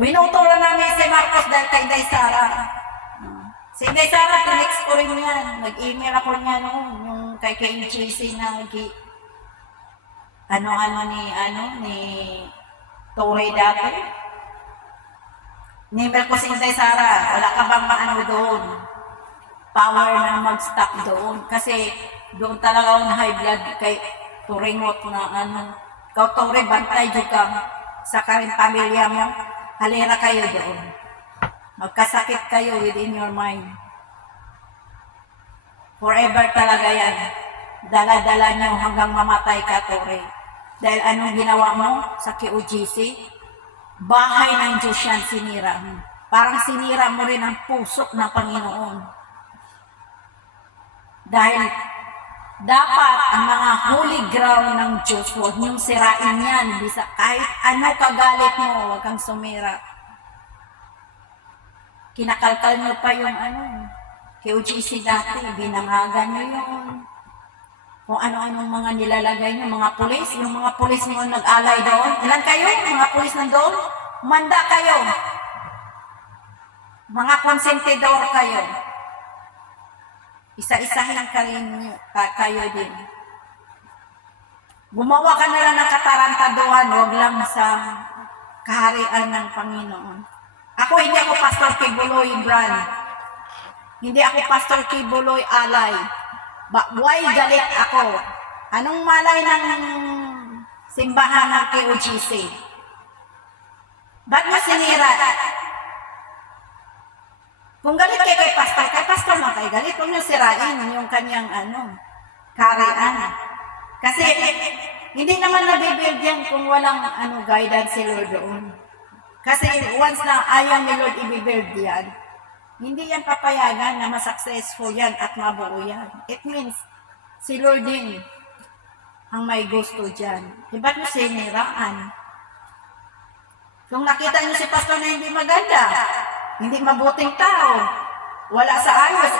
Binuto na namin si Marcos dahil kay Inday Sara. Si Inday Sara, tinext ko rin yan. Nag-email ako niya noon, yung kay KGC na ni Torre dati. Email ko si Inday Sara, wala ka bang maano doon? Power na mag-stop doon. Kasi doon talaga ako na high blood kay Turingot na Ikaw Torre, bantay dyan ka sa karing pamilya mo. Halira kayo doon. Magkasakit kayo within your mind. Forever talaga yan. Dala-dala nyo hanggang mamatay ka, Torre. Dahil anong ginawa mo sa QGC? Bahay ng Diyos yan sinira mo. Parang sinira mo rin ang puso ng Panginoon. Dahil dapat ang mga holy ground ng Diyos, huwag niyong sirain yan. Bisa, kahit ano kagalit mo, huwag kang sumira. Kinakalkal nyo pa yung KOGC dati, binangagan nyo yun. Kung ano-anong mga nilalagay nyo, mga pulis, yung mga pulis mo nag-alay doon. Ilan kayo? Mga pulis nandoon? Manda kayo. Mga konsentidor kayo. Isa-isahin kayo din. Gumawa ka na lang ng katarantaduhan, huwag lang sa kaharian ng Panginoon. Ako, hindi ako Pastor Kibuloy Brand. Hindi ako Pastor Kibuloy Alay. Why galit ako? Anong malay ng simbahan ng KOGC? Ba't mo sinira? Kung galit kayo kay Pastor lang kayo galit, huwag nyo sirain yung kanyang karian. Kasi hindi naman nabibuild yan kung walang guidance si Lord doon. Kasi once na ayaw ni Lord i-build yan, hindi yan papayagan na masuccessful yan at mabuo yan. It means, si Lord din ang may gusto dyan. Ba't nyo siniraan? Kung nakita nyo si Pastor na hindi maganda, hindi mabuting tao, wala sa ayos,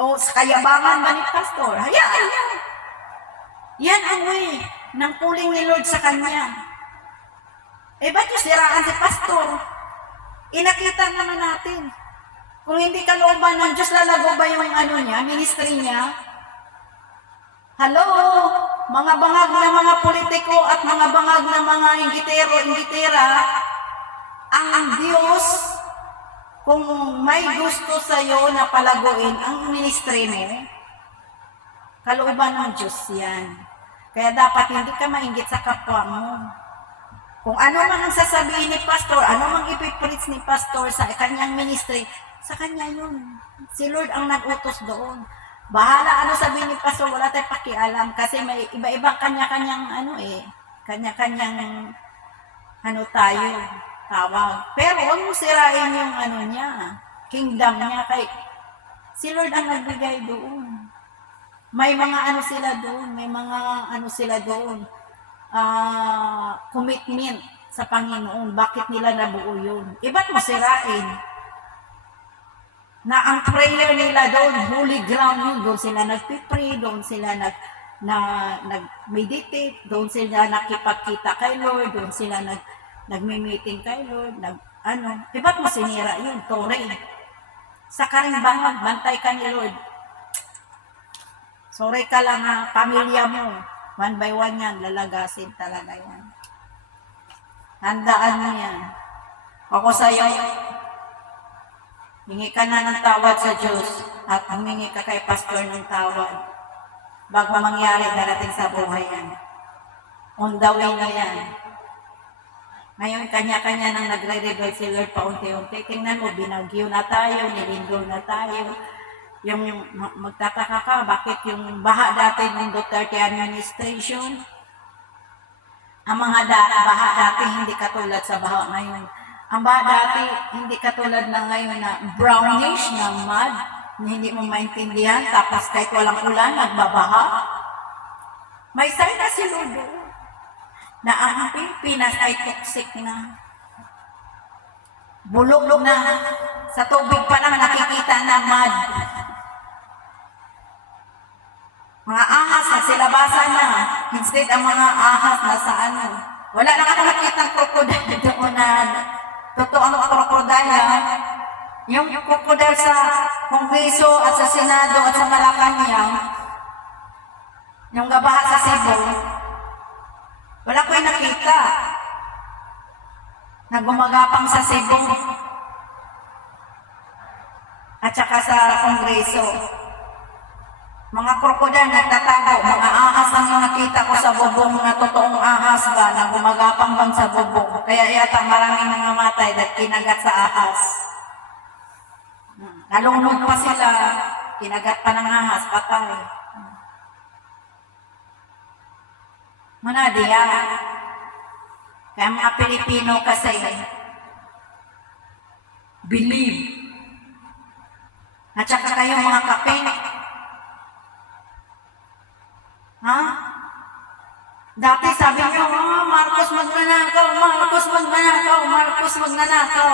o sa kayabangan ba ni Pastor, hayaan yan. Yan ang way ng puling ni Lord sa kanya. Ba't nyo siraan si Pastor? Inakita naman natin. Kung hindi kalooban ng Diyos, lalago ba yung niya, ministry niya? Hello? Mga bangag na mga politiko at mga bangag na mga inggitero-inggitera, ang Diyos, kung may gusto sa'yo na palaguin ang ministry mo, kalooban ng Diyos yan. Kaya dapat hindi ka mainggit sa kapwa mo. Kung ano man ang sasabihin ni Pastor, ano mang ipipreach ni Pastor sa kanyang ministry, sa kanya yun. Si Lord ang nag-utos doon. Bahala ano sabihin ni Pastor, wala tayong pakialam kasi may iba-ibang kanya-kanyang kanya-kanyang tayo, tawag. Pero huwag mo sirain yung niya, kingdom niya kay si Lord ang nagbigay doon. May mga sila doon, commitment sa Panginoon. Bakit nila nabuo yun? Ba't mo sirain? Na ang prayer nila doon, holy ground yun, doon sila nagpipray, doon sila nag-meditate, doon sila nakipagkita kay Lord, doon sila nagme-meeting kay Lord, ba't mo sinira yun? Tore. Sa karimbangan, bantay ka ni Lord. Sorry ka lang pamilya mo. One by one yan, lalagasin talaga yan. Handaan mo yan. Ako sa'yo, hingi ka na ng tawad sa Diyos at humingi ka kay Pastor ng tawad bago mangyari darating sa buhay yan. On the way na yan. Ngayon, kanya-kanya nang nagre-rebel si Lord paunti-unti. Tingnan mo, binagyo na tayo, nilindol na tayo. Yung magtataka ka, bakit yung baha dati ng Duterte administration, ang mga baha dati hindi katulad sa baha ngayon. Ang baha dati hindi katulad na ngayon na brownish na mud, na hindi mo maintindihan, tapos kahit walang ulan, nagbabaha. May sign na si Lord na ang Pilipinas ay toxic na. Bulok na. Sa tubig pa lang nakikita na mud. Mga ahas na silabasan na. Instead, ang mga ahas na sa wala na ako nakitang crocodile doon na totoo ang crocodile. Yung crocodile sa Kongreso at sa Senado at sa Malacanang, yung gabaha sa Cebu, wala ko yung nakita na gumagapang sa Cebu at saka sa Kongreso. Mga krokodil nagtatago, mga ahas ang nakita ko sa bubong na totoong ahas ba na gumagapang bang sa bubong. Kaya yata maraming nangamatay dahil kinagat sa ahas. Nalunod pa sila, kinagat pa ng ahas, patay. Manadiya. Kaya mga Pilipino kasi, believe. At saka kayo mga kapeng, Ha? Dati sabi niyo, Marcos magnanakaw, Marcos magnanakaw, Marcos magnanakaw.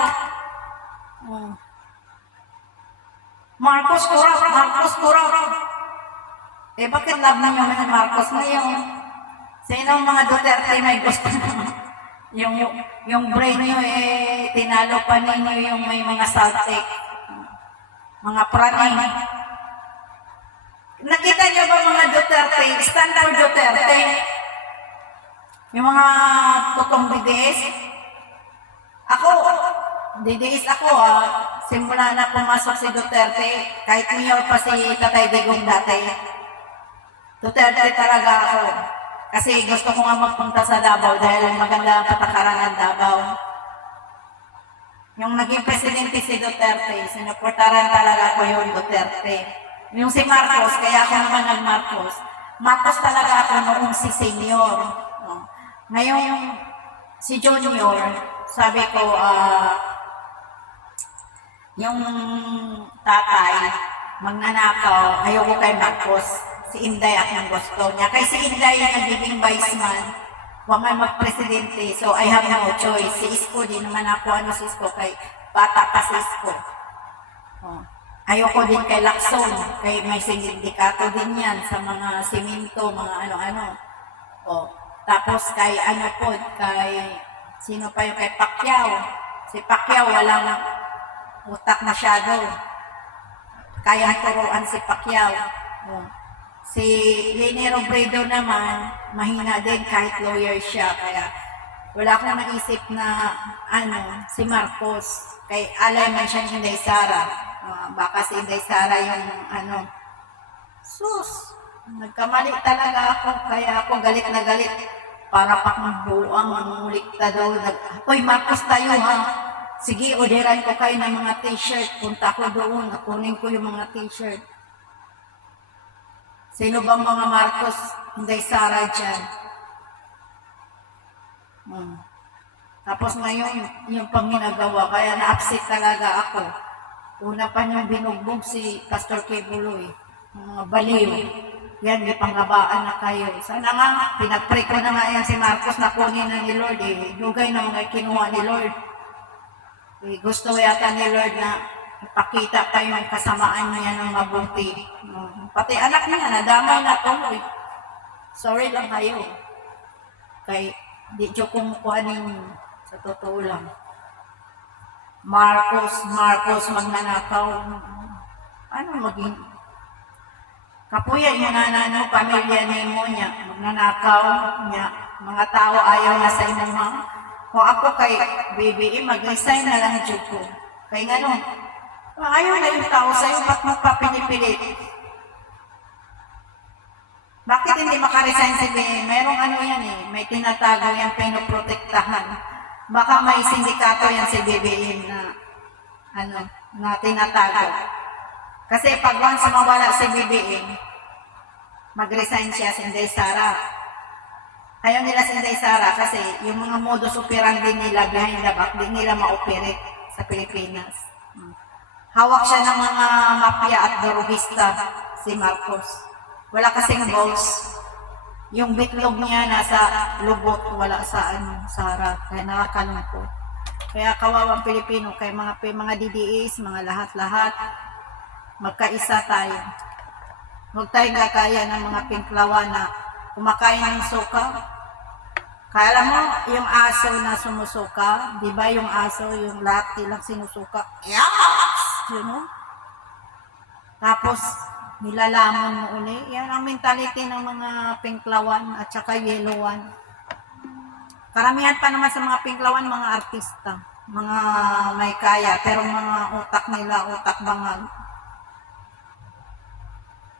Oh. Marcos kurap, Marcos kurap. Eh bakit love niyo si Marcos ngayon? Sino ang mga Duterte may gusto yung yung brain niyo tinalo pa ninyo yung may mga saltik, mga praning. Nakita niyo ba mga Duterte, standard Duterte? Yung mga totoong DDS? Ako, DDS ako simula na pumasok si Duterte, kahit mayor pa si Tatay Digong dati. Duterte talaga ako. Kasi gusto ko nga magpunta sa Davao dahil maganda ang patakaran ng Davao. Yung naging presidente si Duterte, sinuportaran talaga ko yung Duterte. Yung si Marcos, kaya ako naman nag-Marcos. Marcos talaga ako noong si Senior. Ngayon, si Junior, sabi ko, yung tatay, magnanakaw, ayoko kay Marcos. Si Inday at ng gusto niya. Kaya si Inday yung nagiging vice-man, huwag may magpresidente, so I have no choice. Si Isko, di naman ako si Isko, kay bata pa si Isko. Ayoko din kay Lacson, kay may sindikato din yan sa mga simento, mga ano-ano. Tapos kay kay sino pa yung kay Pacquiao. Si Pacquiao walang utak masyado. Kayang turuan si Pacquiao. Si Leni Robredo naman, mahina din kahit lawyer siya. Kaya wala akong naisip na si Marcos. Kay alay man siya Inday Sara. Baka si Inday Sara yung sus, nagkamali talaga ako. Kaya ako galit na galit. Para pakbuang, mangulik ta daw. Uy, Marcos tayo ha. Sige, orderan ko kayo ng mga t-shirt. Punta ko doon, kunin ko yung mga t-shirt. Sino bang mga Marcos, Inday Sara dyan? Tapos ngayon, yung pang ginagawa, kaya na-upset talaga ako. Una pa niyang binugbog si Pastor Kebuloy. Mga baliw. Yan, may panggabaan na kayo. Sana nga, pinag-pray ko na nga yan si Marcos na kunin na ni Lord. Lugay na mga kinuha ni Lord. Gusto yata ni Lord na ipakita pa yung kasamaan niya ng mabuti. Pati anak niya, nadamay na tuloy. Sorry lang kayo. Kay, di siya kumukuhanin sa totoo lang. Marcos magnanakaw. Ano maging kapuya yung pamilya ni mo niya, magnanakaw niya, mga tao ayaw na sa inyong mga. Kung ako kay BBE, mag-resign na lang dyan ko. Kaya nga ayaw na yung tao sa'yo, ba't mo pa pinipilit? Bakit hindi makaresign si BBE? Merong yan may tinatago yan, pinoprotektahan. Baka may sindikato yan si BBE na tinatago. Kasi pag once mawala si BBE, mag-resign siya si Inday Sara. Ayaw nila si Inday Sara kasi yung mga modus operandi nila behind the back, di nila ma-operate sa Pilipinas. Hawak siya ng mga mafia at drogista, si Marcos. Wala kasing balls. Yung bitlog niya nasa lubot, wala sa harap. Kaya nakakalungkot. Kaya kawawang Pilipino, kay mga DDS, mga lahat-lahat, magkaisa tayo. Huwag tayong kakaya ng mga pinklawan na kumakain ng suka. Kaya alam mo, yung aso na sumusuka, di ba yung aso, yung lahat nilang sinusuka, yes! Tapos, nilalamon mo uli. Yan ang mentality ng mga pinklawan at saka yellowan. Karamihan pa naman sa mga pinklawan, mga artista, mga may kaya, pero mga utak nila, utak bangag.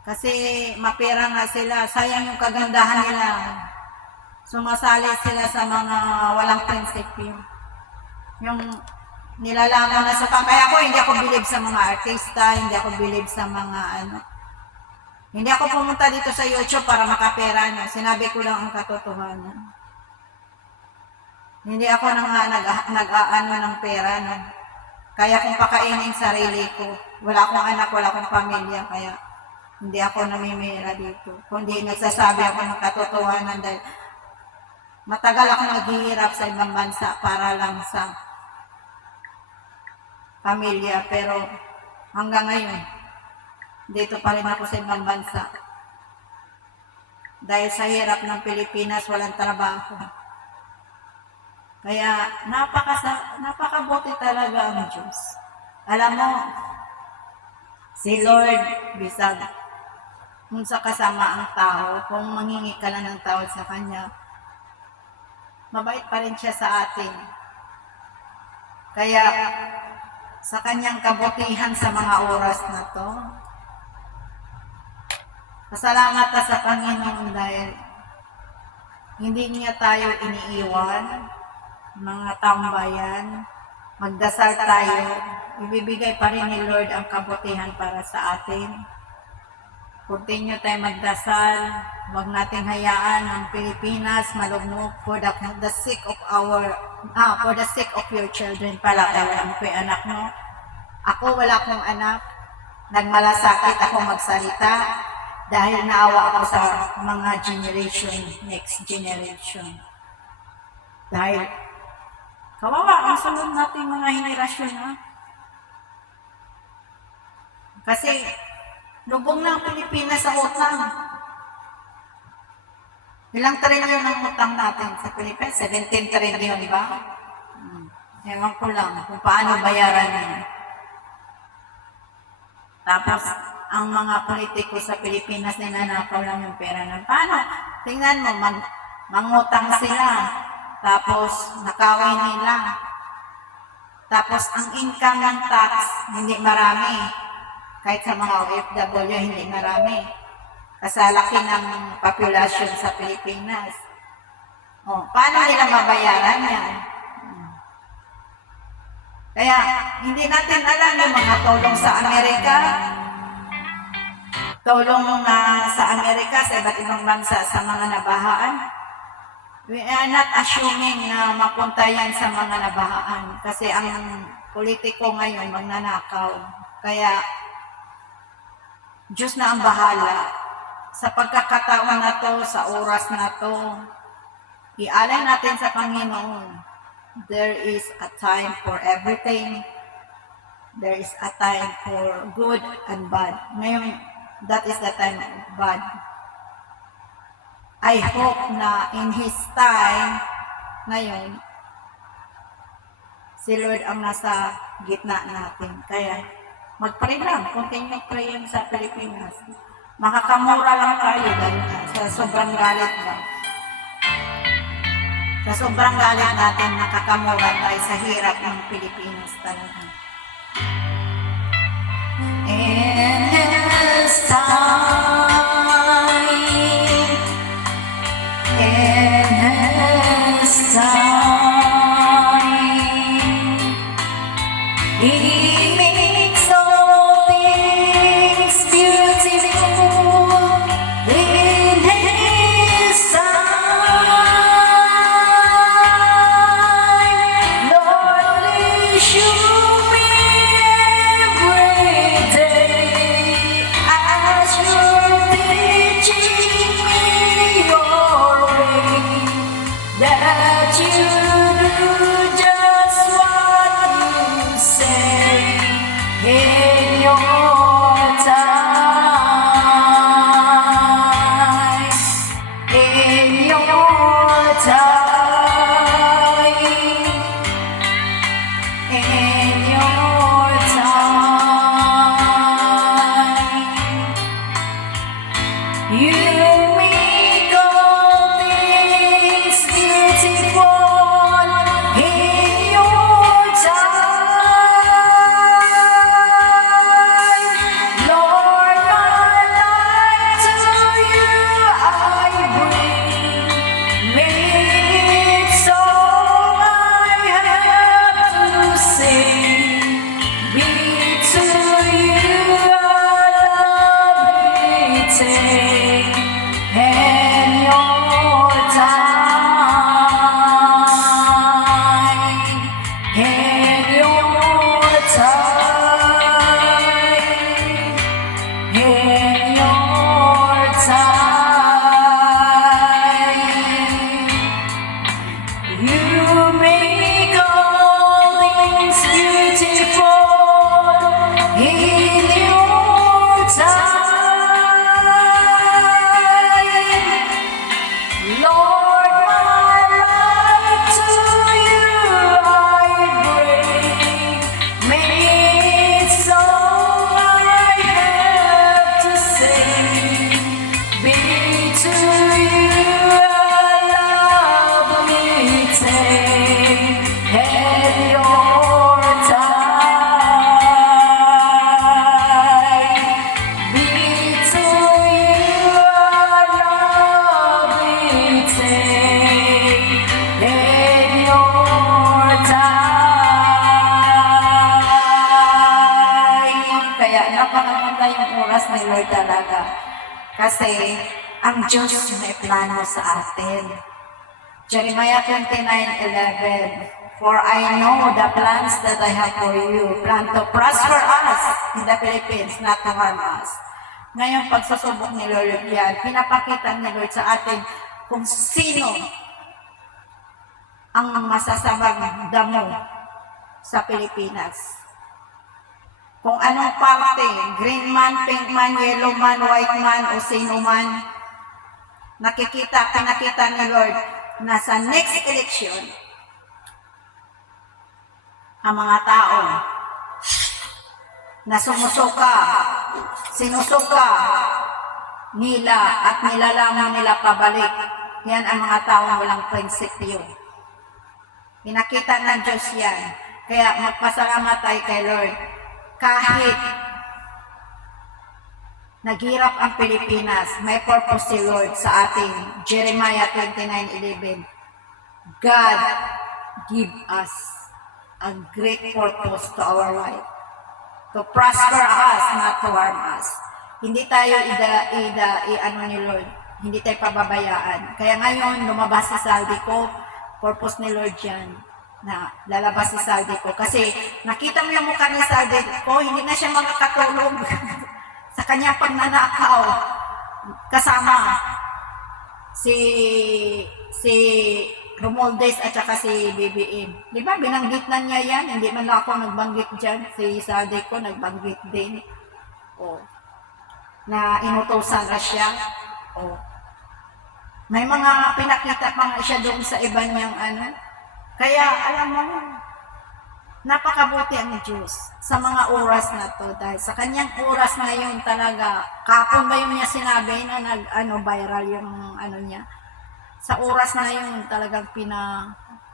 Kasi mapera nga sila, sayang yung kagandahan nila. Sumasali sila sa mga walang prinsipyo. Yung nilalaman na suka. Kaya hindi ako believe sa mga artista, hindi ako believe sa mga Hindi ako pumunta dito sa YouTube para makapera. Sinabi ko lang ang katotohanan. Hindi ako nag-aano ng pera. Kaya kung pakainin sarili ko. Wala akong anak, wala akong pamilya. Kaya Hindi ako namimira dito. Kundi nagsasabi ako ng katotohanan dahil matagal ako naghihirap sa ibang bansa para lang sa pamilya. Pero hanggang ngayon, dito pa rin ako sa ibang bansa. Dahil sa hirap ng Pilipinas, walang trabaho. Kaya napakabuti talaga ang Diyos. Alam mo, si Lord, bisag kung sa kasama ang tao, kung mangingi ka lang ng tawad sa Kanya, mabait pa rin siya sa atin. Kaya, sa Kanyang kabutihan sa mga oras na to, pasalamat ka sa Panginoon dahil hindi niya tayo iniiwan, mga tambayan, magdasal tayo, ibibigay pa rin ni Lord ang kabutihan para sa atin. Continue tayo magdasal, huwag nating hayaan ang Pilipinas malugmok for the sake of your children pala. Kaya ko yung anak mo. Ako wala akong anak, nagmalasakit ako magsalita dahil naawa ako sa mga next generation. Dahil kawawa ang sunod nating mga henerasyon, ha? Kasi lubog na ang Pilipinas sa utang. Ilang trilyon ang utang natin sa Pilipinas? 17 trilyon ba? Ewan ko lang kung paano bayaran yan. Tapos, ang mga politiko sa Pilipinas ninanakaw lang yung pera ng paano? Tingnan mo, mangutang sila. Tapos, nakawin nila. Tapos, ang income ng tax, hindi marami. Kahit sa mga OFW, hindi marami. Kasalaki ng population sa Pilipinas. Paano nila mabayaran yan? Kaya, hindi natin alam yung mga tulong sa Amerika. Tulong na sa Amerika, sa iba't ibang bansa, sa mga nabahaan. We are not assuming na mapunta yan sa mga nabahaan. Kasi ang politiko ngayon, magnanakaw. Kaya, Diyos na ang bahala. Sa pagkakataon na to, sa oras na to, ialay natin sa Panginoon. There is a time for everything. There is a time for good and bad. Ngayon, that is the time of bad. I hope na in His time, ngayon, si Lord ang nasa gitna natin. Kaya, mag-pray lang, continue praying sa Pilipinas. Makakamura lang tayo dahil sa sobrang galit lang. Sa sobrang galit natin, nakakamura tayo sa hirap ng Pilipinas talaga. In His time, in His time, He makes all things beautiful. In His time, Lord, please show me every day as your Lord, my life to you I bring. Maybe it's all I have to say. Be to you a lovely day and your time. Be to you a lovely day and your time. Kaya napakaganda yung oras ni Lord talaga. Kasi ang Diyos may plano sa atin. Jeremiah 29:11. For I know the plans that I have for you, plan to prosper us in the Philippines, not to harm us. Ngayon, pagsusubok ni Lord yan, pinapakita ni Lord sa atin kung sino ang masasabang damo sa Pilipinas. Kung anong parte, green man, pink man, yellow man, white man, o sino man, pinakita ni Lord na sa next election, ang mga tao na sinusuka nila at nilalamang nila pabalik, yan ang mga taong walang prinsipyo. Pinakita ng Diyos yan. Kaya magpasalamat tayo kay Lord. Kahit naghirap ang Pilipinas, may purpose si Lord sa ating Jeremiah 29:11. God give us a great purpose to our life. To prosper us, not to harm us. Hindi tayo ni Lord. Hindi tayo pababayaan. Kaya ngayon, lumabas si Saldi ko, purpose ni Lord yan, na lalabas si Saldi ko. Kasi nakita mo yung mukha ni Saldi ko, hindi na siya makakatulog sa kanyang pagnanakaw. Kasama si Romualdez at saka si BBM. Di ba, binanggit na niya yan. Hindi man ako nagbanggit dyan. Si Saldi ko nagbanggit din. Na inutosan na siya. May mga pinakita pa nga siya doon sa iba niyang Kaya alam mo, napakabuti ang Diyos sa mga oras na to. Dahil sa kanyang oras ngayon talaga, kapon ba yung niya sinabi na viral yung niya. Sa oras na yun talagang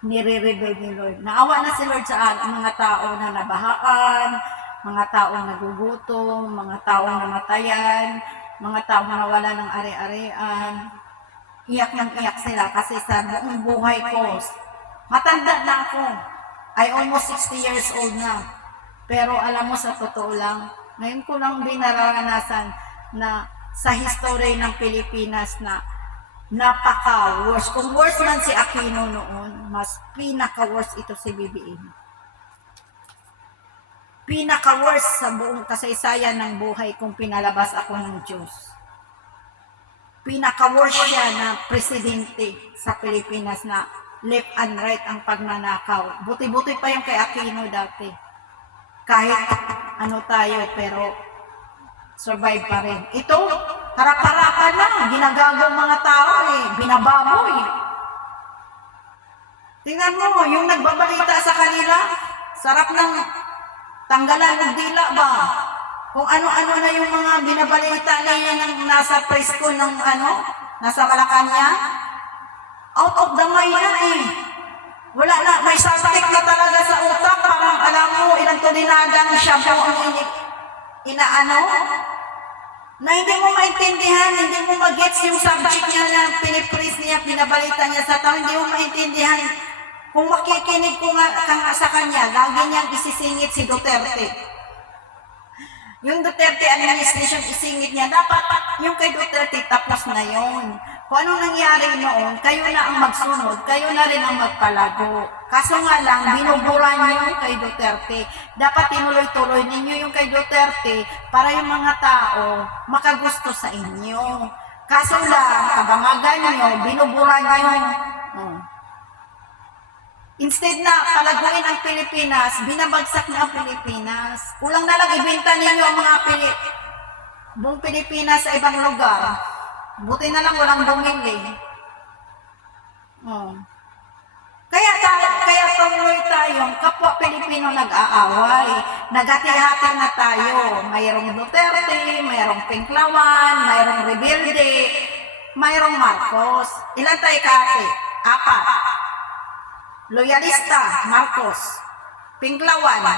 nire-rebel ni Lord. Naawa na si Lord sa mga tao na nabahaan, mga taong nagugutom, mga taong namatayan, mga taong nawala ng ari-arian. Iyak ng iyak sila kasi sa buong buhay ko, matanda na ako. I almost 60 years old na. Pero alam mo, sa totoo lang, ngayon ko lang binaranasan na sa history ng Pilipinas na napaka-worst. Kung worst man si Aquino noon, mas pinaka-worst ito si BBM. Pinaka-worst sa buong kasaysayan ng buhay kung pinalabas ako ng Diyos. Pinaka-worst siya na presidente sa Pilipinas na left and right ang pagnanakaw. Buti-buti pa yung kay Aquino dati. Kahit tayo, pero survive pa rin. Ito, harap-harapan lang, ginagagaw mga tao binababoy. Tingnan mo, yung nagbabalita sa kanila, sarap ng tanggalan ng dila ba? Kung ano-ano na yung mga binabalita na yan ng nasa presko ng nasa Malacanang, out of the mind na Wala na, may saltik na talaga sa utak, parang alam mo, ilang tulinadang siya po ang na hindi mo maintindihan, hindi mo mag-gets yung subject niya na pinipris niya, pinabalita niya sa tao, hindi mo maintindihan. Kung makikinig ko nga sa kanya, lagi niyang isisingit si Duterte. Yung Duterte administration, isingit niya, dapat yung kay Duterte tapos na yun. Kung anong nangyari noon, kayo na ang magsunod, kayo na rin ang magpalago. Kaso nga lang, binubura niyo yung kay Duterte. Dapat tinuloy-tuloy ninyo yung kay Duterte para yung mga tao makagusto sa inyo. Kaso lang, kabamagan niyo, binubura niyo. Instead na palaguin ang Pilipinas, binabagsak na ang Pilipinas. Kulang na lang ibenta ninyo ang mga buong Pilipinas sa ibang lugar. Buti na lang walang bumili. Oh. Kaya tuloy tayong kapwa Pilipino nag-aaway. Naghati-hati na tayo. Mayroong Duterte, mayroong Pinklawan, mayroong Rebelde, mayroong Marcos. Ilan tayo kati? 4. Loyalista, Marcos. Pinklawan,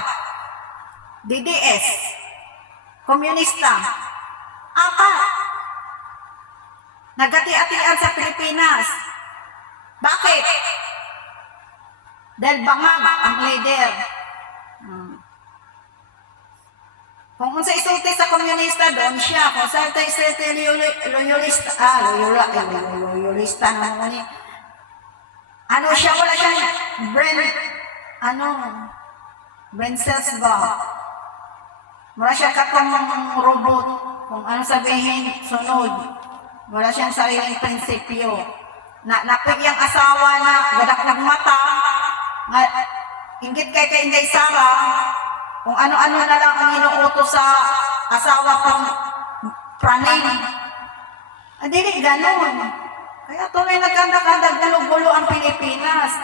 DDS, Komunista. 4. Naghati-hatian sa Pilipinas. Bakit? Dahil bangag ang leader. Kung unsa isulti sa komunista, doon siya. Kung sa isulti loyalista, loyalista naman ni. Ano siya, wala siyang brain cells ba? Wala siya katong robot. Kung ano sabihin, sunod. Wala siyang sariling prinsipyo. Napigyan asawa na gadaklag mata, ingit kay Inday Sara, kung ano-ano na lang ang inuutos sa asawa pang praning. Hindi ganun. Kaya tuloy nagkanda-kanda, gulo-gulo ang Pilipinas.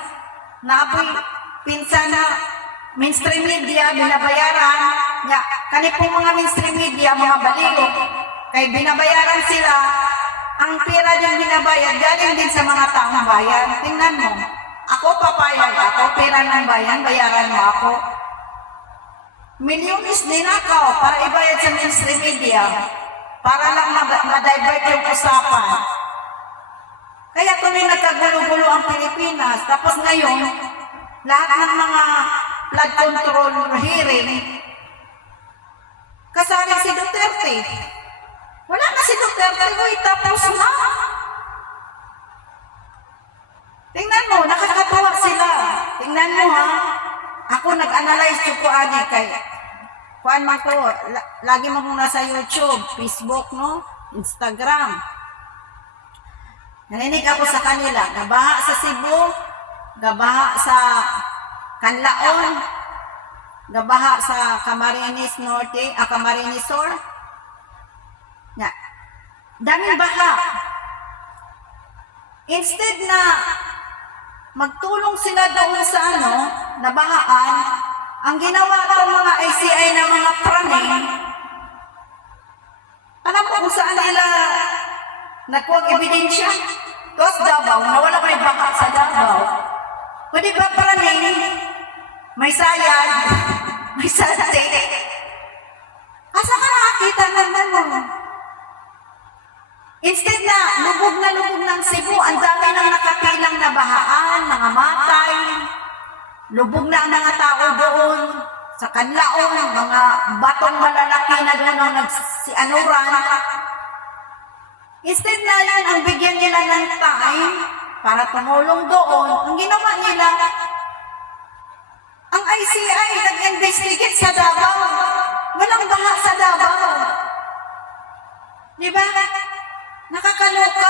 Naapoy pinsan na mainstream media, binabayaran. Kanipong mga mainstream media, mga baliw, kay binabayaran sila. Ang pera diyang binabayad, galing din sa mga taong bayan. Tingnan mo, ako papayag, ako pera ng bayan, bayaran mo ako. Milyones ninakaw para ibayad sa mainstream media, para lang ma-divert yung usapan. Kaya tuloy nagkagulo-gulo ang Pilipinas. Tapos ngayon, lahat ng mga flood control hearing, kasali si Duterte. Wala na si Duterte, tapos na. Tingnan mo, nakakatuwa sila. Tingnan mo ha. Ako nag-analyze ko ani kay kuan man ko, lagi mo nasa YouTube, Facebook, no? Instagram. Naninig ako sa kanila, gabaha sa Cebu, gabaha sa Canlaon, gabaha sa Camarines Norte, Camarines Sur. Nga, daming baha. Instead na magtulong sila doon sa nabahaan, ang ginawa ng mga ICI na mga praning, alam mo kung saan nila nagkuwag ebidensya? Tapos Davao, nawala may baha sa Davao. Pwede ba praning? May sayad, may sate. Asa ka nakakita ng Instead na lubog ng Cebu, ang dami nang nakapilang na bahaan, mga matay, lubog na ang mga tao doon, sa Canlaon, mga batong malalaki na doon ang nagsianuran. Instead na yan, ang bigyan nila ng time para tumulong doon, ang ginawa nila, ang ICI nag-investigate sa Davao. Walang baha sa Davao. Di ba? Nakakaloka.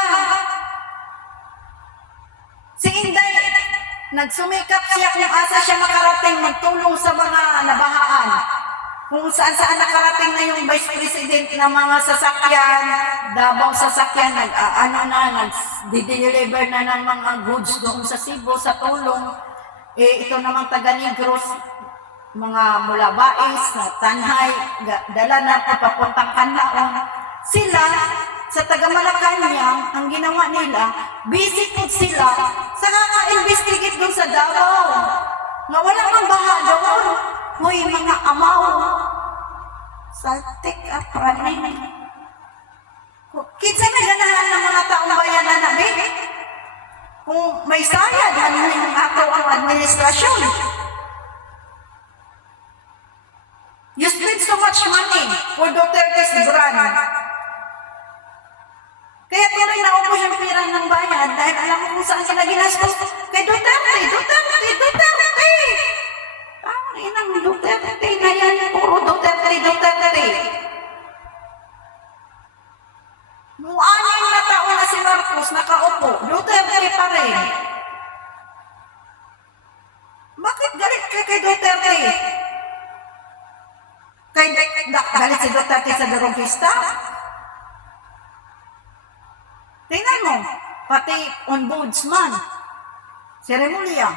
Si Inday, nagsumikap siya kung asa siya makarating magtulong sa mga nabahaan. Kung saan-saan nakarating na yung Vice President ng mga sasakyan, Davao sasakyan, nag-deliver na ng mga goods doon sa Cebu, sa tulong. Ito namang taga-Negros, mga mula Bais, Tanhay, dala na papuntang Canlaon. Sila, sa taga-Malacanang, ang ginawa nila, busy po sila sa kaka-investigate doon sa Davao. Nga wala mang baha doon. Hoy, mga amaw. Saltik at praning. Kinsa may ganahan ng mga taong bayan na nabi? Kung may sayad, ano yung ato ang administrasyon? You spend so much money for Duterte's brand. Kaya tuloy naubos yung pira ng bayan dahil alam mo kung saan sila ginastos kay Duterte. Tama inang Duterte na yan. Puro Duterte. Muaning na taon na si Marcos nakaupo. Duterte pa rin. Bakit galit ka kay Duterte? Galit si Duterte sa Darongista? Tingnan mo, pati ombudsman. Seremolya.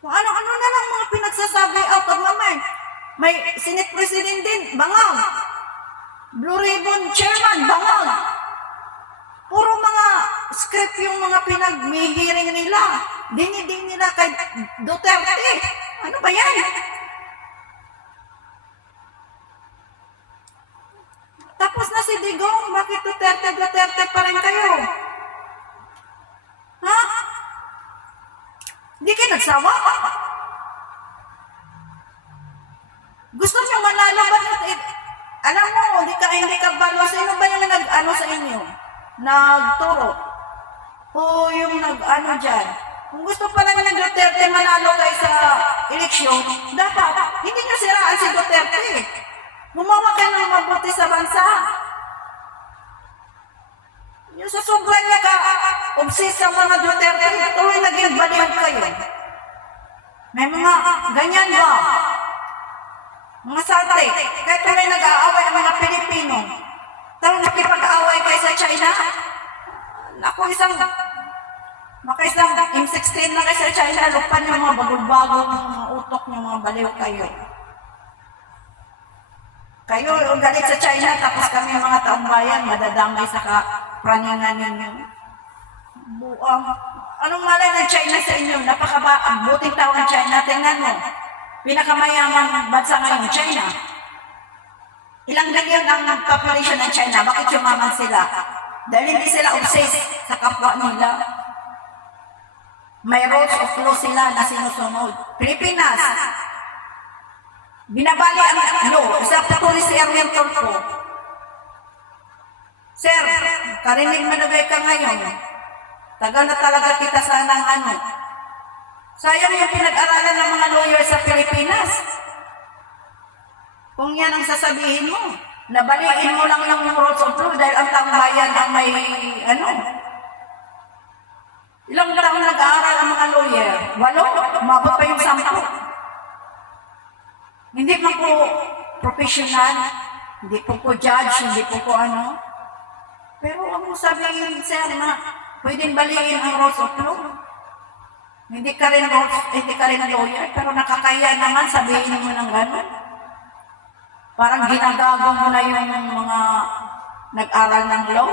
Kung ano-ano na lang mga pinagsasabi out of my mind. May Senate President din, bangag. Blue Ribbon Chairman, bangag. Puro mga script yung mga pinag-hearing nila. Diniding nila kay Duterte. Ano ba yan? Tapos na si Digong, bakit Duterte pa rin kayo? Ha? Hindi kayo nagsawa? Gusto niyo manalo ba? Alam mo, hindi ka balo. Sino ba yung nag-ano sa inyo? Nagturo? O yung nag-ano dyan? Kung gusto pala ng Duterte manalo kayo sa eleksyon, dapat hindi niyo siraan si Duterte. Gumawa kayo ng mabuti sa bansa. Yung sa sobrang niya ka-obsess sa mga Duterte, tuloy naging baliw kayo. May mga ganyan ba? Mga sante, kaya tuloy nag-aaway ang mga Pilipino. Tarong nakipag-aaway kayo sa China. Naku, makaisang M16 na kayo sa China, lupan yung mga bagol-bagol, mga utok yung mga baliw kayo. Kayo, galit sa China, tapos kami mga taong bayan, madadamay sa kapraningan ninyo. Buang. Anong malay ng China sa inyo? Napakabuting tao ng China. Tingnan mo. Pinakamayamang bansa ngayon, China. Ilang bilyon ang population ng China. Bakit yumaman sila? Dahil hindi sila obsessed sa kapwa nila. May rules of law sila na sinusunod. Pilipinas, binabali ang law. Isa patuloy si Erwin Tulfo. Sir, karinig managay ka ngayon. Tagal na talaga kita sanang ano. Sayang yung pinag-aralan ng mga lawyer sa Pilipinas. Kung yan ang sasabihin mo, nabaliin mo lang yung rules of law dahil ang taong bayan ang may ano. Ilang taon nag-aaral ang mga lawyer? 8, umabot pa yung 10. Hindi po po professional, hindi po po judge, hindi po po ano. Pero huwag mo sabihin, sir, na pwedeng baliin ang rules of law. Hindi ka rin lawyer, pero nakakaya naman sabihin mo ng gano'n. Parang ginagago mo na yung mga nag-aral ng law.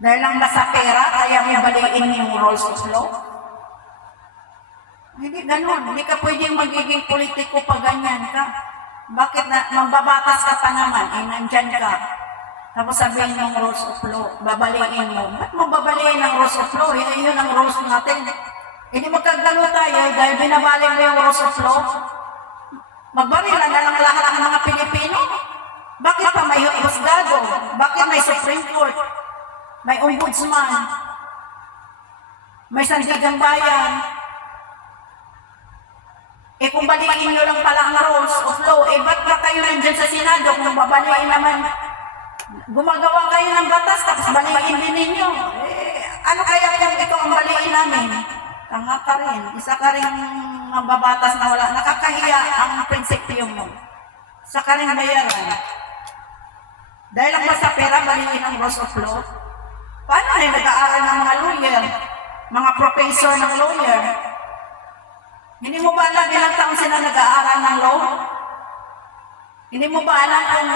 Dahil lang nasa pera, kaya mo baliin yung rules of law. Hindi gano'n. Hindi ka pwedeng magiging politiko pag ganyan ka. Bakit na magbabatas ka pa naman? Nandyan ka. Tapos sabihin yung rules of law, babaliin mo. Ba't mo babaliin ang rules of law? Yun ang rules natin. Hindi magkagalo tayo dahil binabali mo yung rules of law. Magbarila na lang lahat ng mga Pilipino. Bakit pa may husgado? Bakit may Supreme Court? May ombudsman? May sandigang bayan? Kung baliin nyo lang pala ang rules of law, ba't ba kayo nandyan sa Senado kung babaliin naman? Gumagawa kayo ng batas, tapos baliin din ninyo. Ano kaya kung ito ang baliin namin? Tanga ka rin. Isa ka rin mababatas na wala. Nakakahiya ang prinsipyo mo. Isa ka rin bayaran. Dahil lang ba sa pera, baliin ang rules of law? Paano na nag-aaral ng mga lawyer? Mga professor ng lawyer? Hindi mo ba alam ilang taon sila nag-aaral ng law? Hindi mo ba alam kung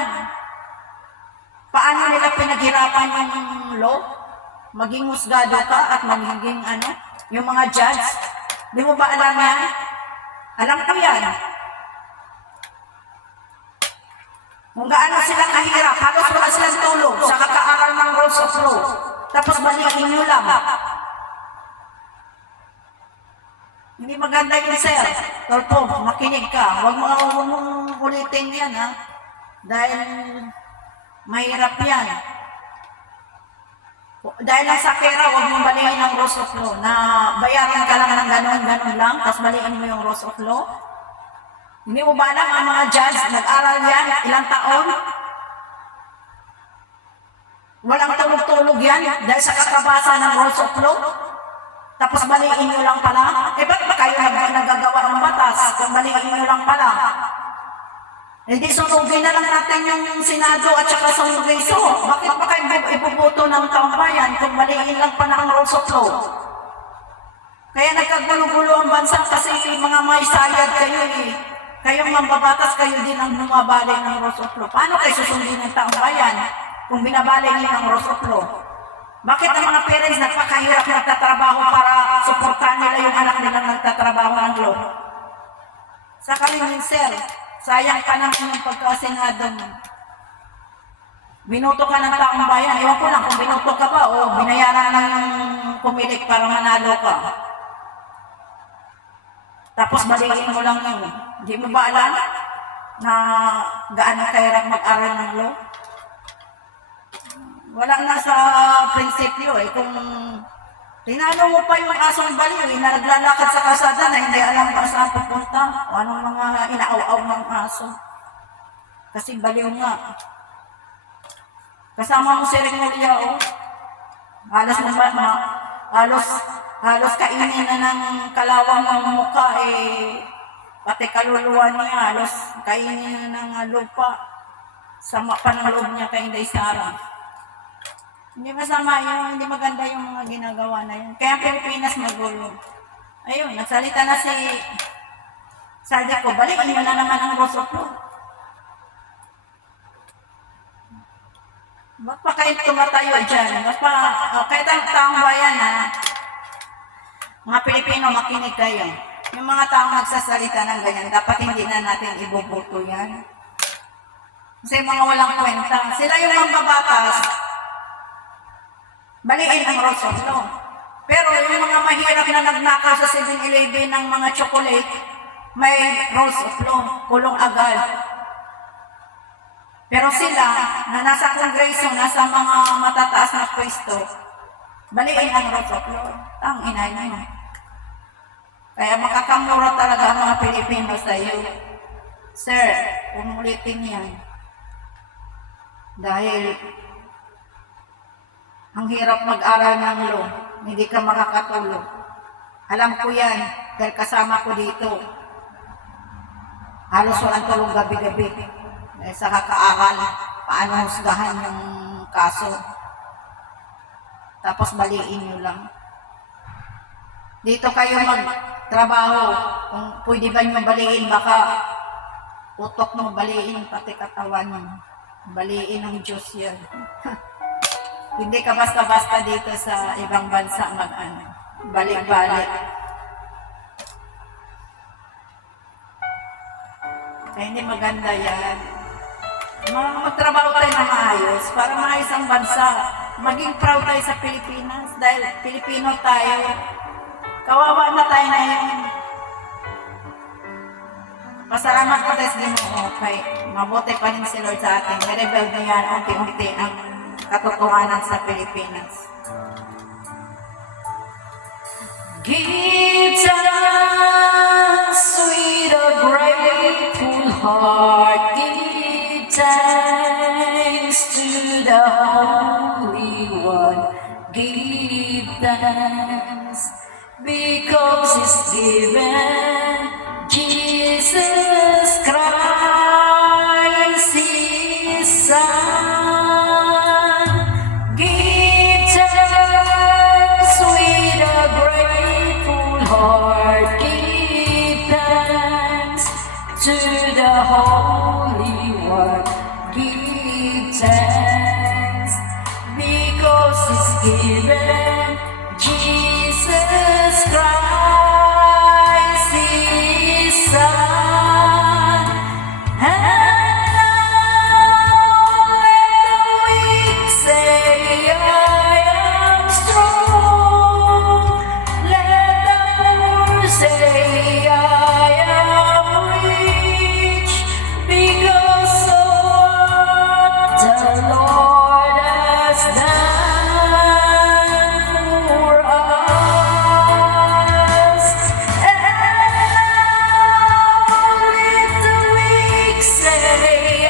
paano nila pinaghirapan yung law? Maging husgado ka at magiging ano, yung mga judge. Hindi mo ba alam yan? Alam ko yan. Kung gaano sila kahirap, halos wala silang tulog sa kakaaral ng rules of law. Tapos balikin nyo lang. Hindi maganda yun, sir. Tulfo, makinig ka. Huwag mong ulitin yan, ha? Dahil mahirap yan. Dahil lang sa pera, huwag mong balikin ang rules of law na bayaran ka lang ng ganon lang, tapos balikin mo yung rules of law. Hindi mo ba alam ang mga judge, nag-aral yan, ilang taon? Walang tulog-tulog yan dahil sa kakabasa ng rules of law. Tapos balikin nyo lang pala. Ba't ba kayo nagagawa ng batas kung balikin nyo lang pala? Eh di sunugin na lang natin yung Senado at saka sa Kongreso. Bakit pa kayo ibubuto ng taong bayan kung maliin lang pa na ang rules of law? Kaya nagkagulo-gulo ang bansa kasi mga may sayad kayo eh. Kayong mambabatas, kayo din ang bumabali ng rules of law. Paano kayo susundin ng taong bayan kung binabali niyo ng rules of law? Bakit ang mga parents nagpakahirap nagtatrabaho para suportahan nila yung anak nilang nagtatrabaho ng law? Sa kalingin, sir, sayang pa naman yung pagkasenado mo. Binoto ka ng taong bayan. Ewan ko lang kung binoto ka ba o binayaran lang yung pumilik para manalo ka. Tapos balikin mo lang yun. Hindi mo ba alam na gaano kahirap mag-aral ng law? Walang nasa prinsipyo eh. Kung tinalo mo pa yung asong baliw na naglalakad sa kasada na hindi alam pa saan pupunta o anong mga inaaw-aw ng aso. Kasi baliw nga. Kasama mo si Remulia o. Halos kainin na ng kalawang ng mukha eh. Pati kaluluwa niya, halos kainin na ng lupa. Sama pa ng loob niya kay Inday Sara. Hindi masama yun, hindi maganda yung mga ginagawa na yun. Kaya Pilipinas magulo. Ayun, nagsalita na si Sardi ko, balikin nyo na naman ang rules of law. Ba't pa kayo tumatayo dyan? Kahit ang taong bayan na, mga Pilipino, makinig kayo. Yung mga taong nagsasalita ng ganyan, dapat hindi na natin iboboto yan. Kasi mga walang kwenta. Sila yung mambabatas, baliin ang rules of law. Pero yung mga mahirap na nagnakaw sa 7-Eleven ng mga chocolate, may rules of law, kulong agad. Pero sila, na nasa kongreso, nasa mga matataas na pwesto, baliin ang rules of law. Ang inay nyo. Kaya makakamura talaga ang mga Pilipino sa iyo. Sir, umulitin yan. Dahil ang hirap mag-aral ng law, hindi ka makakatulog. Alam ko yan, dahil kasama ko dito. Halos walang tulog gabi-gabi. Dahil sa kakaaral, paano husgahan yung kaso. Tapos baliin nyo lang. Dito kayo magtrabaho. Kung pwede ba nyo baliin, baka utok mo baliin, pati katawan nyo. Baliin ng Diyos yan. Hindi ka basta-basta dito sa ibang bansa balik-balik. Kaya hindi maganda yan. Magtrabaho tayo na maayos para maayos ang bansa. Maging proud tayo sa Pilipinas dahil Pilipino tayo. Kawawa na tayo ngayon. Pasalamat ko tayo sa Ginoo. Okay. Mabuti pa rin si Lord sa atin. I-rebel na yan unti-unti ang katotohanan sa Pilipinas. Give thanks with a grateful heart. Give thanks to the Holy One. Give thanks because He's given Jesus Christ, His Son. Give thanks with a grateful heart. Give thanks to the Holy One. Give thanks because He's given Jesus Christ, His Son. And now let the weak say, I am strong. Let the poor say, I am rich, because of what the Lord has done for us. And now let the weak say, I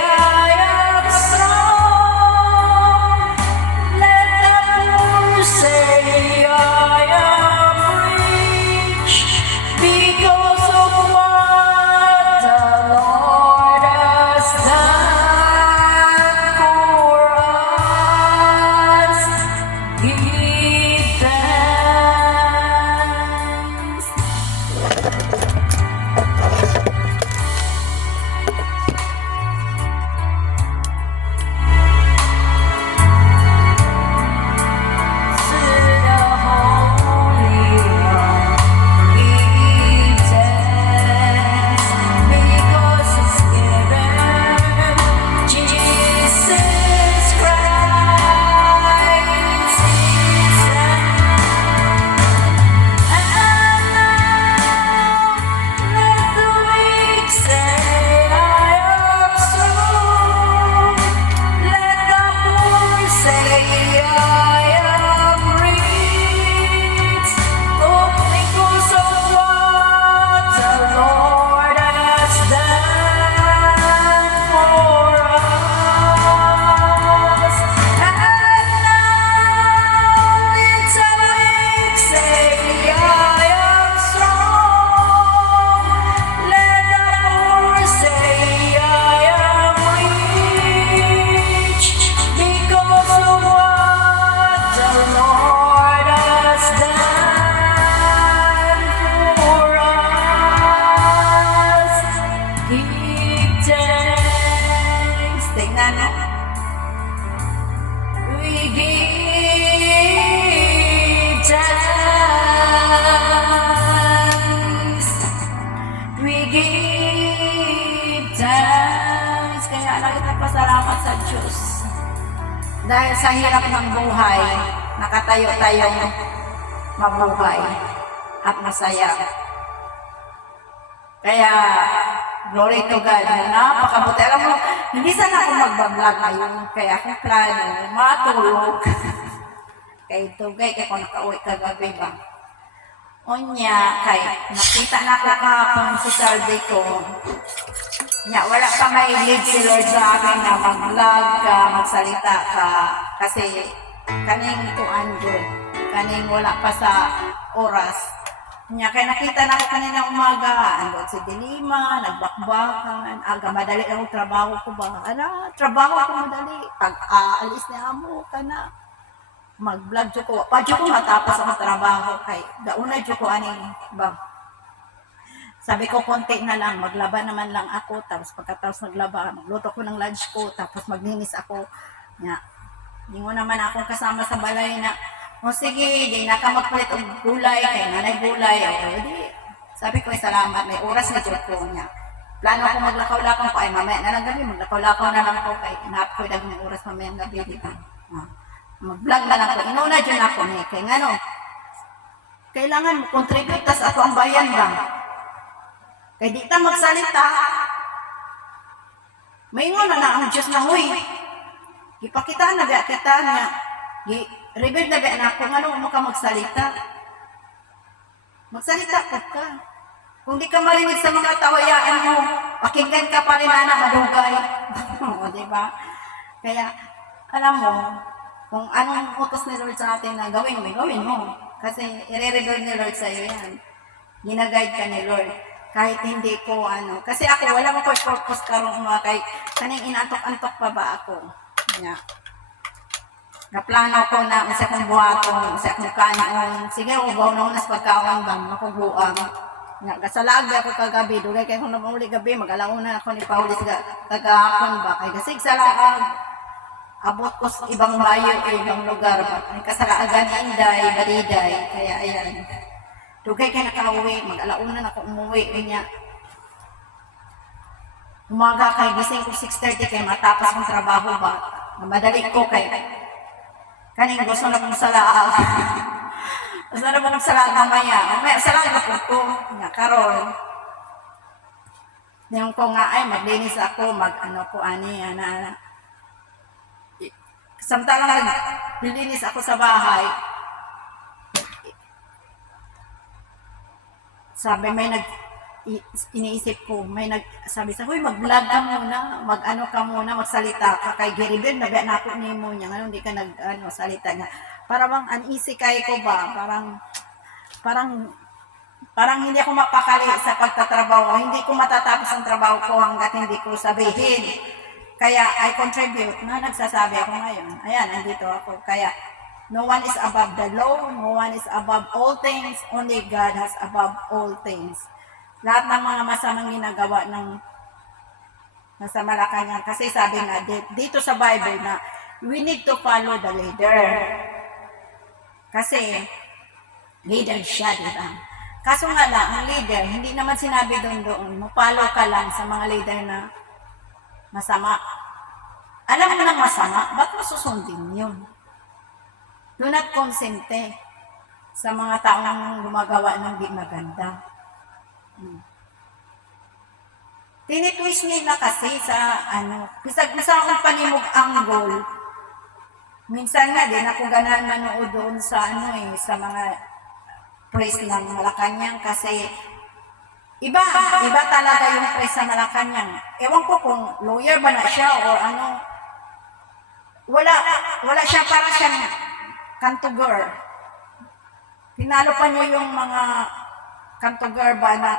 am strong. Let the poor say, I am rich, because of what give thanks. To the Holy One, give thanks, because He's given Jesus Christ, His Son. And now let the weak say, I am strong. Let the poor say, I am rich. Oh, because of what the Lord has done for us. And now let the weak say, I am strong. Let the poor say, I am rich, because of what the Lord has done for us. Give thanks. Tingnan mo. We give thanks. We give thanks. Kaya lagi na pasalamat sa Diyos. Dahil sa hirap ng buhay, nakatayo tayong mabuhay at masaya. Kaya, glory to God, napakabuti. Alam mo, hindi sana ako magbablog ngayon, kaya akong plano, matulog. Kay Tugay, kaya kung nakauwi kagabi ba. Unya, kay nakita na ako kahapon sa Saturday ko. Nya, wala pa may lead si Lord sa akin na mag-vlog ka, magsalita ka. Kasi kaning kuan good, kaning wala pa sa oras. Nya, kaya nakita na ako kanina umaga, andun si Dilima, nagbakbakan, aga madali ang trabaho ko ba? Ano, trabaho ko madali. Pag aalis na amo ka na, mag-vlog dyo ko. Pa dyo ko matapos ang trabaho kay dauna dyo ko aning ba. Sabi ko konti na lang, maglaba naman lang ako, tapos pagkatapos maglaba, magluto ko ng lunch ko, tapos maglinis ako. Nga, hindi mo naman akong kasama sa balay na, o sige, di na ka magpalit og gulay, kay nanay gulay, o di. Sabi ko, salamat, may oras na dyan ko niya. Plano ko maglakaw-lakaw ko, ay mamaya na lang gabi, maglakaw-lakaw na lang ko, kay inahap ko yung may oras mamayang gabi, di ba? Mag-vlog na lang ko, inuna dyan ako niya, kay nga no, kailangan mo contribute, tas ako ang bayan ba? Kay di ta magsalita, may nga na ang Diyos na, huy, ipakita na ba kita niya, reveal na ba na kung ano mo ka magsalita. Magsalita ka ka. Kung di ka marinig sa mga tawayaan mo, pakinggan ka pa rin na madugay. O, diba? Kaya, alam mo, kung anong utos ni Lord sa atin na gawin mo. Kasi i-reveal ni Lord sa iyo yan. Ginaguide ka ni Lord. Kahit hindi ko kasi ako wala mo ko purpose karong kay kaning inaantok-antok pa ba ako. Yeah. Naplano ko na unsa kong buhaton, unsa kong kanon. Sige, ubaw na unas pagkaon ba makubuang. Nga gasalag ako kagabi, dugay kay kung namuli gabi mag-alauna ako ni Paulis kagahapon ba kay gasig sa laag. Abot ko sa ibang bayo, ibang lugar ba. Ang kasalaagan Inday, Baliday, kaya ayan. Dugay kay nakauwi, mag-alauna na ako umuwi niya. Umaga kay gising ko 6:30 kay matapos ang trabaho ba. Madali ko kay kaning gusto na kong salaag. Gusto na kong salaag mamaya. Mamaya salaag na ko nga karon. Yung ko nga ay maglinis ako, ko ani ana. Samtang naglilinis ako sa bahay. Sabi iniisip ko, sabi sa, huy, mag-vlog ka muna, ka muna, magsalita ka kay Geribel, nabiya na ako ni mo niya, hindi ka salita niya. Para bang uneasy kay ko ba, parang hindi ako mapakali sa pagtatrabaho, hindi ko matatapos ang trabaho ko hanggat hindi ko sabihin. Kaya I contribute na nagsasabi ako ngayon. Ayan, andito ako. Kaya No one is above the law, no one is above all things, only God has above all things. Lahat ng mga masamang ginagawa ng nasa Malacanang, kasi sabi nga dito sa Bible na we need to follow the leader. Kasi leader siya, di ba? Kaso nga lang, ang leader, hindi naman sinabi doon, follow ka lang sa mga leader na masama. Alam mo nang masama, ba't mo susundin yun? Do not consent sa mga taong gumagawa ng di maganda. Tinitwist nila kasi sa bisag sa akong panimog anggol. Minsan nga din ako ganahan manood doon sa sa mga press ng Malacanang kasi iba talaga yung press sa Malacanang. Ewan ko kung lawyer ba na siya o wala siya, para siyang kantugar. Pinalo pa niya yung mga kantugar ba na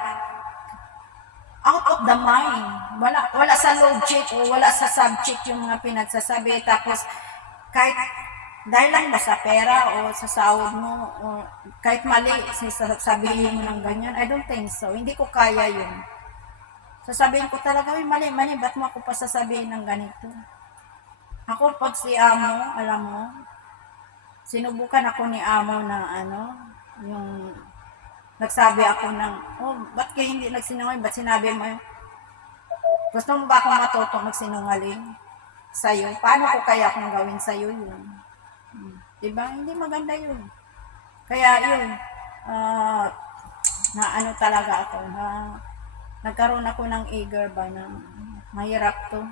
out of the mind. Wala sa logic o wala sa subject yung mga pinagsasabi. Tapos, kahit dahil lang ba sa pera o sa sahod mo, o kahit mali, sasabihin mo ng ganyan, I don't think so. Hindi ko kaya yun. Sasabihin ko talaga, mali, ba't mo ako pa sasabihin ng ganito? Ako, pag si Amo, alam mo, sinubukan ako ni Amo na yung nagsabi ako ng, ba't kayo hindi nagsinungaling? Ba't sinabi mo yun? Gusto mo ba akong matutong magsinungaling sa'yo? Paano ko kaya kung gawin sa'yo yun? Diba? Hindi maganda yun. Kaya yun, talaga ako, nagkaroon ako ng eager ba na mahirap to.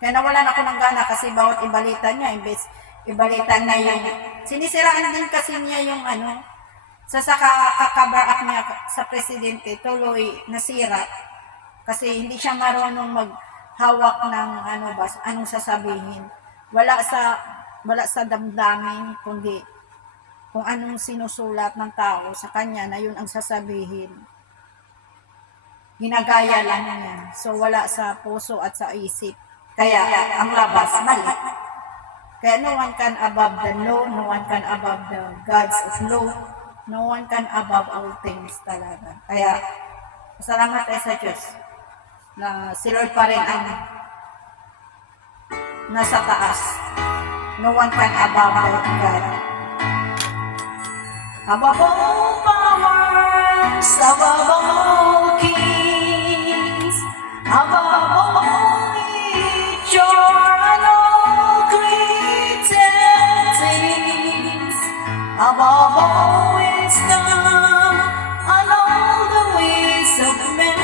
Kaya nawalan ako ng gana kasi bawat ibalita niya, imbes ibalitan na yung, sinisiraan din kasi niya yung sa kakabar up niya sa presidente, tuloy nasira. Kasi hindi siya marunong maghawak ng anong sasabihin. Wala sa damdamin, kundi kung anong sinusulat ng tao sa kanya na yun ang sasabihin. Ginagaya lang niya. So wala sa puso at sa isip. Kaya ang labas, mali. Kaya no one can above the law, no one can above the gods of law, no one can above all things talaga. Kaya, salamat tayo sa Diyos na si Lord pa rin ang nasa taas. No one can above God. Above all powers, above all kings, above all nature and all created things, above all wisdom and all the ways of man.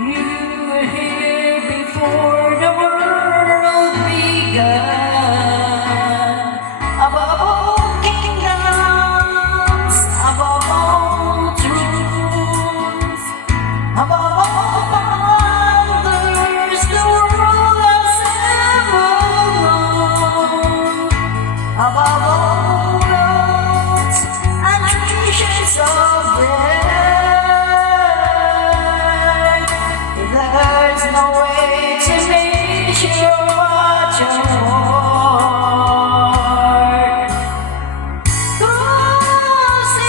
You were here before the world began. Above all kingdoms, above all truths, above all wonders the world has ever known, above all roads and treasures of breath, there's no way to measure what your heart.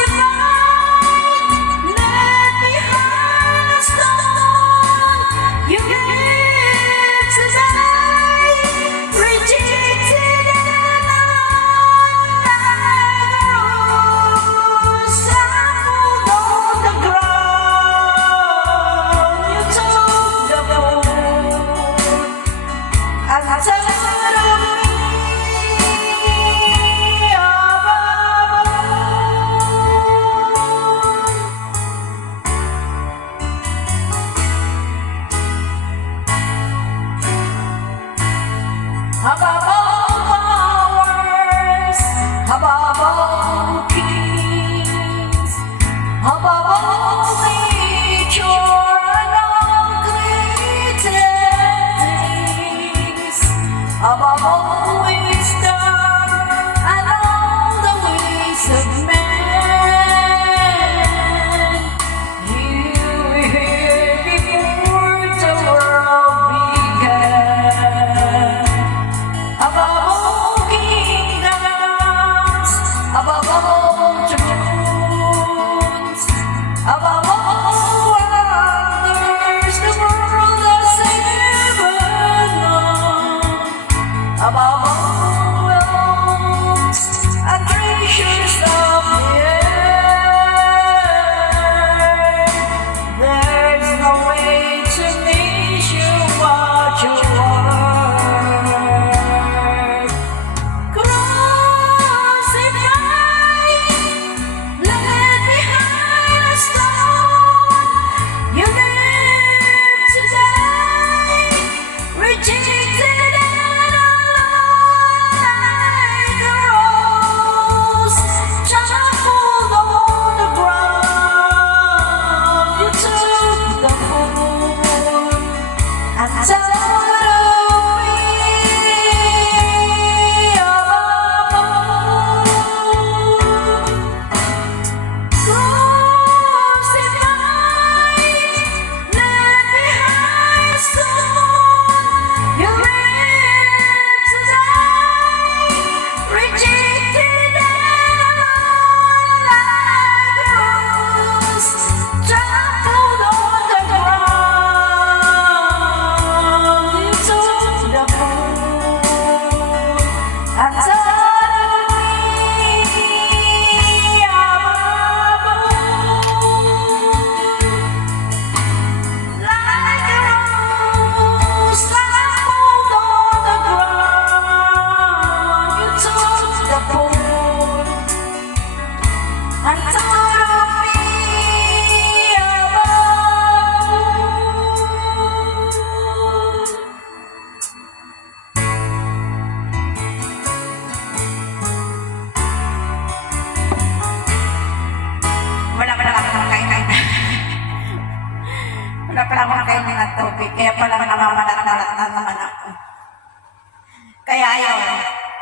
Crucified, left behind a stone, you lived to die, rejected and alone, trampled on the ground. You took the food and turned me above all powers, above all kings, above all nature and all created things, above all wisdom and all the ways of man. You were here before the world began. Above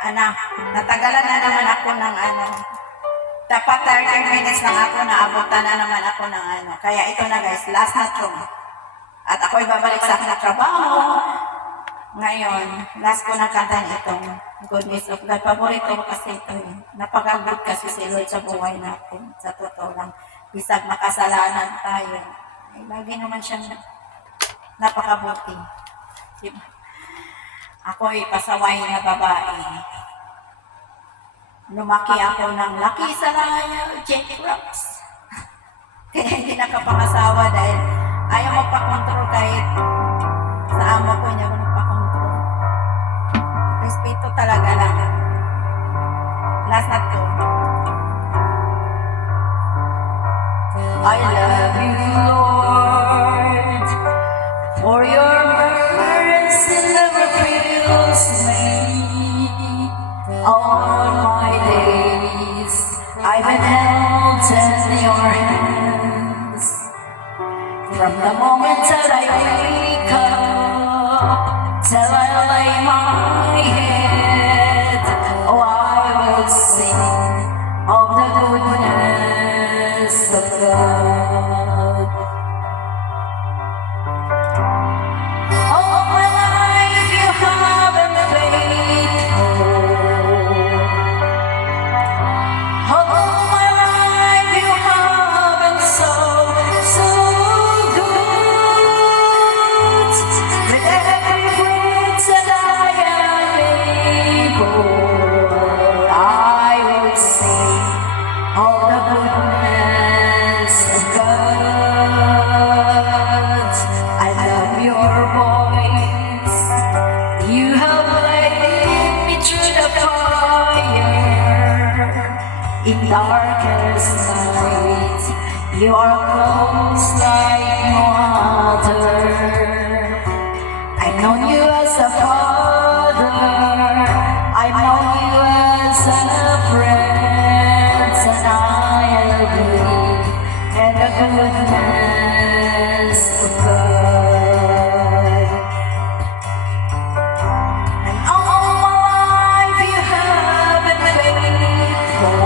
natagalan na naman ako ng dapat 30 minutes lang ako, naabutan na naman ako ng Kaya ito na guys, last na to. At ako'y babalik sa aking trabaho. Ngayon, last ko na kantahin itong Goodness of God. Paborito ko kasi ito. Napaka-good kasi si Lord sa buhay natin. Sa totoo lang, bisag makasalanan tayo. Ay, lagi naman siyang napakabuti. Diba? Ako'y pasaway na babae. Lumaki ako ng laki sa layo, Jake Rocks. Kaya hindi nakapangasawa dahil ayaw magpakontrol kahit sa amo ko niya ako magpakontrol. Respeto talaga lang. Last na to. I love you, Lord, for your mercy never fails me. All my days I've been held in your hands. From the moment that I wake up till I lay my head, oh, I will sing of the goodness of God. All my life you have been faithful. All my life you have been so, so good. With every breath that I am able, I will sing all the goodness of God. I love your voice. You have led me through the fire. In darkest night, you are close like no other. I've known you as a father. I've known you as a friend, and I believe in the goodness of God. And all my life you have been faithful.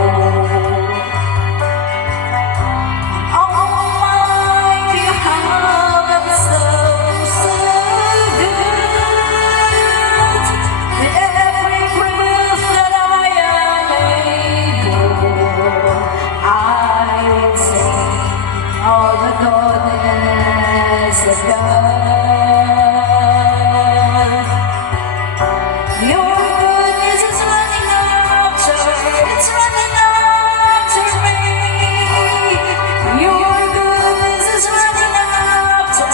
All my life you have been so, so good. With every breath that I am able, I will sing all the goodness of God. Your goodness is running after, it's running after me. Your goodness is running after,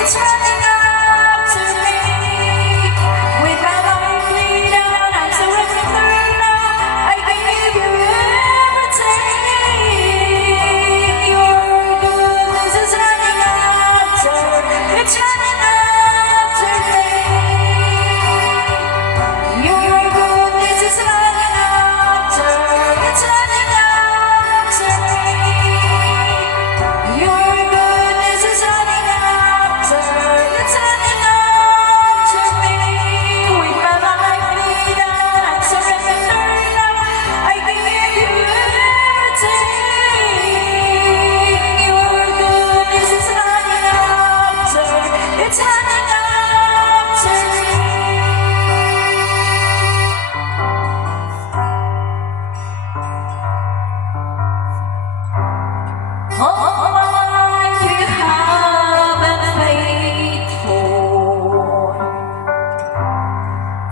it's running after me. With my life laid down, I'm surrendering now. I give you everything. Your goodness is running after, it's running after me. Your goodness is running after, it's running after me. Your goodness is running after, it's running after me. With my life laid down, I'm surrendering now. I give you everything. Your goodness is running after, it's running after me. All my life you have been faithful.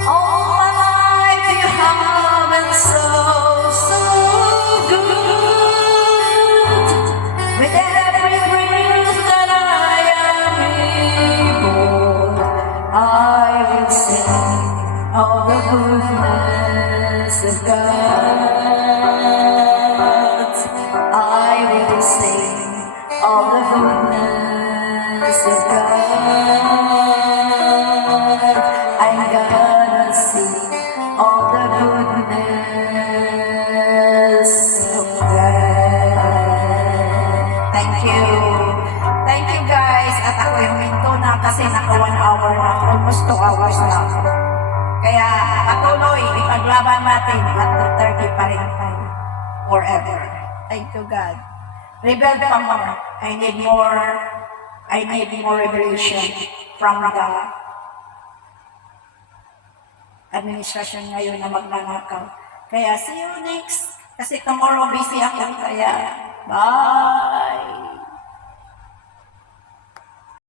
All my life you have been so, so good. With every breath that I am able, I will sing all the goodness of God. I will sing all the goodness of God. I'm gonna sing all the goodness of God. Thank you. Thank you guys. At ako yung minto na kasi naka 1 hour na. Almost 2 hours na ako. Kaya patuloy, ipag ipaglaban natin at Duterte pa rin tayo forever. Thank you, God. Rebel pa more. I need more revelation from the administration ngayon na magnanakaw. Kaya see you next. Kasi tomorrow busy ako. Kaya bye!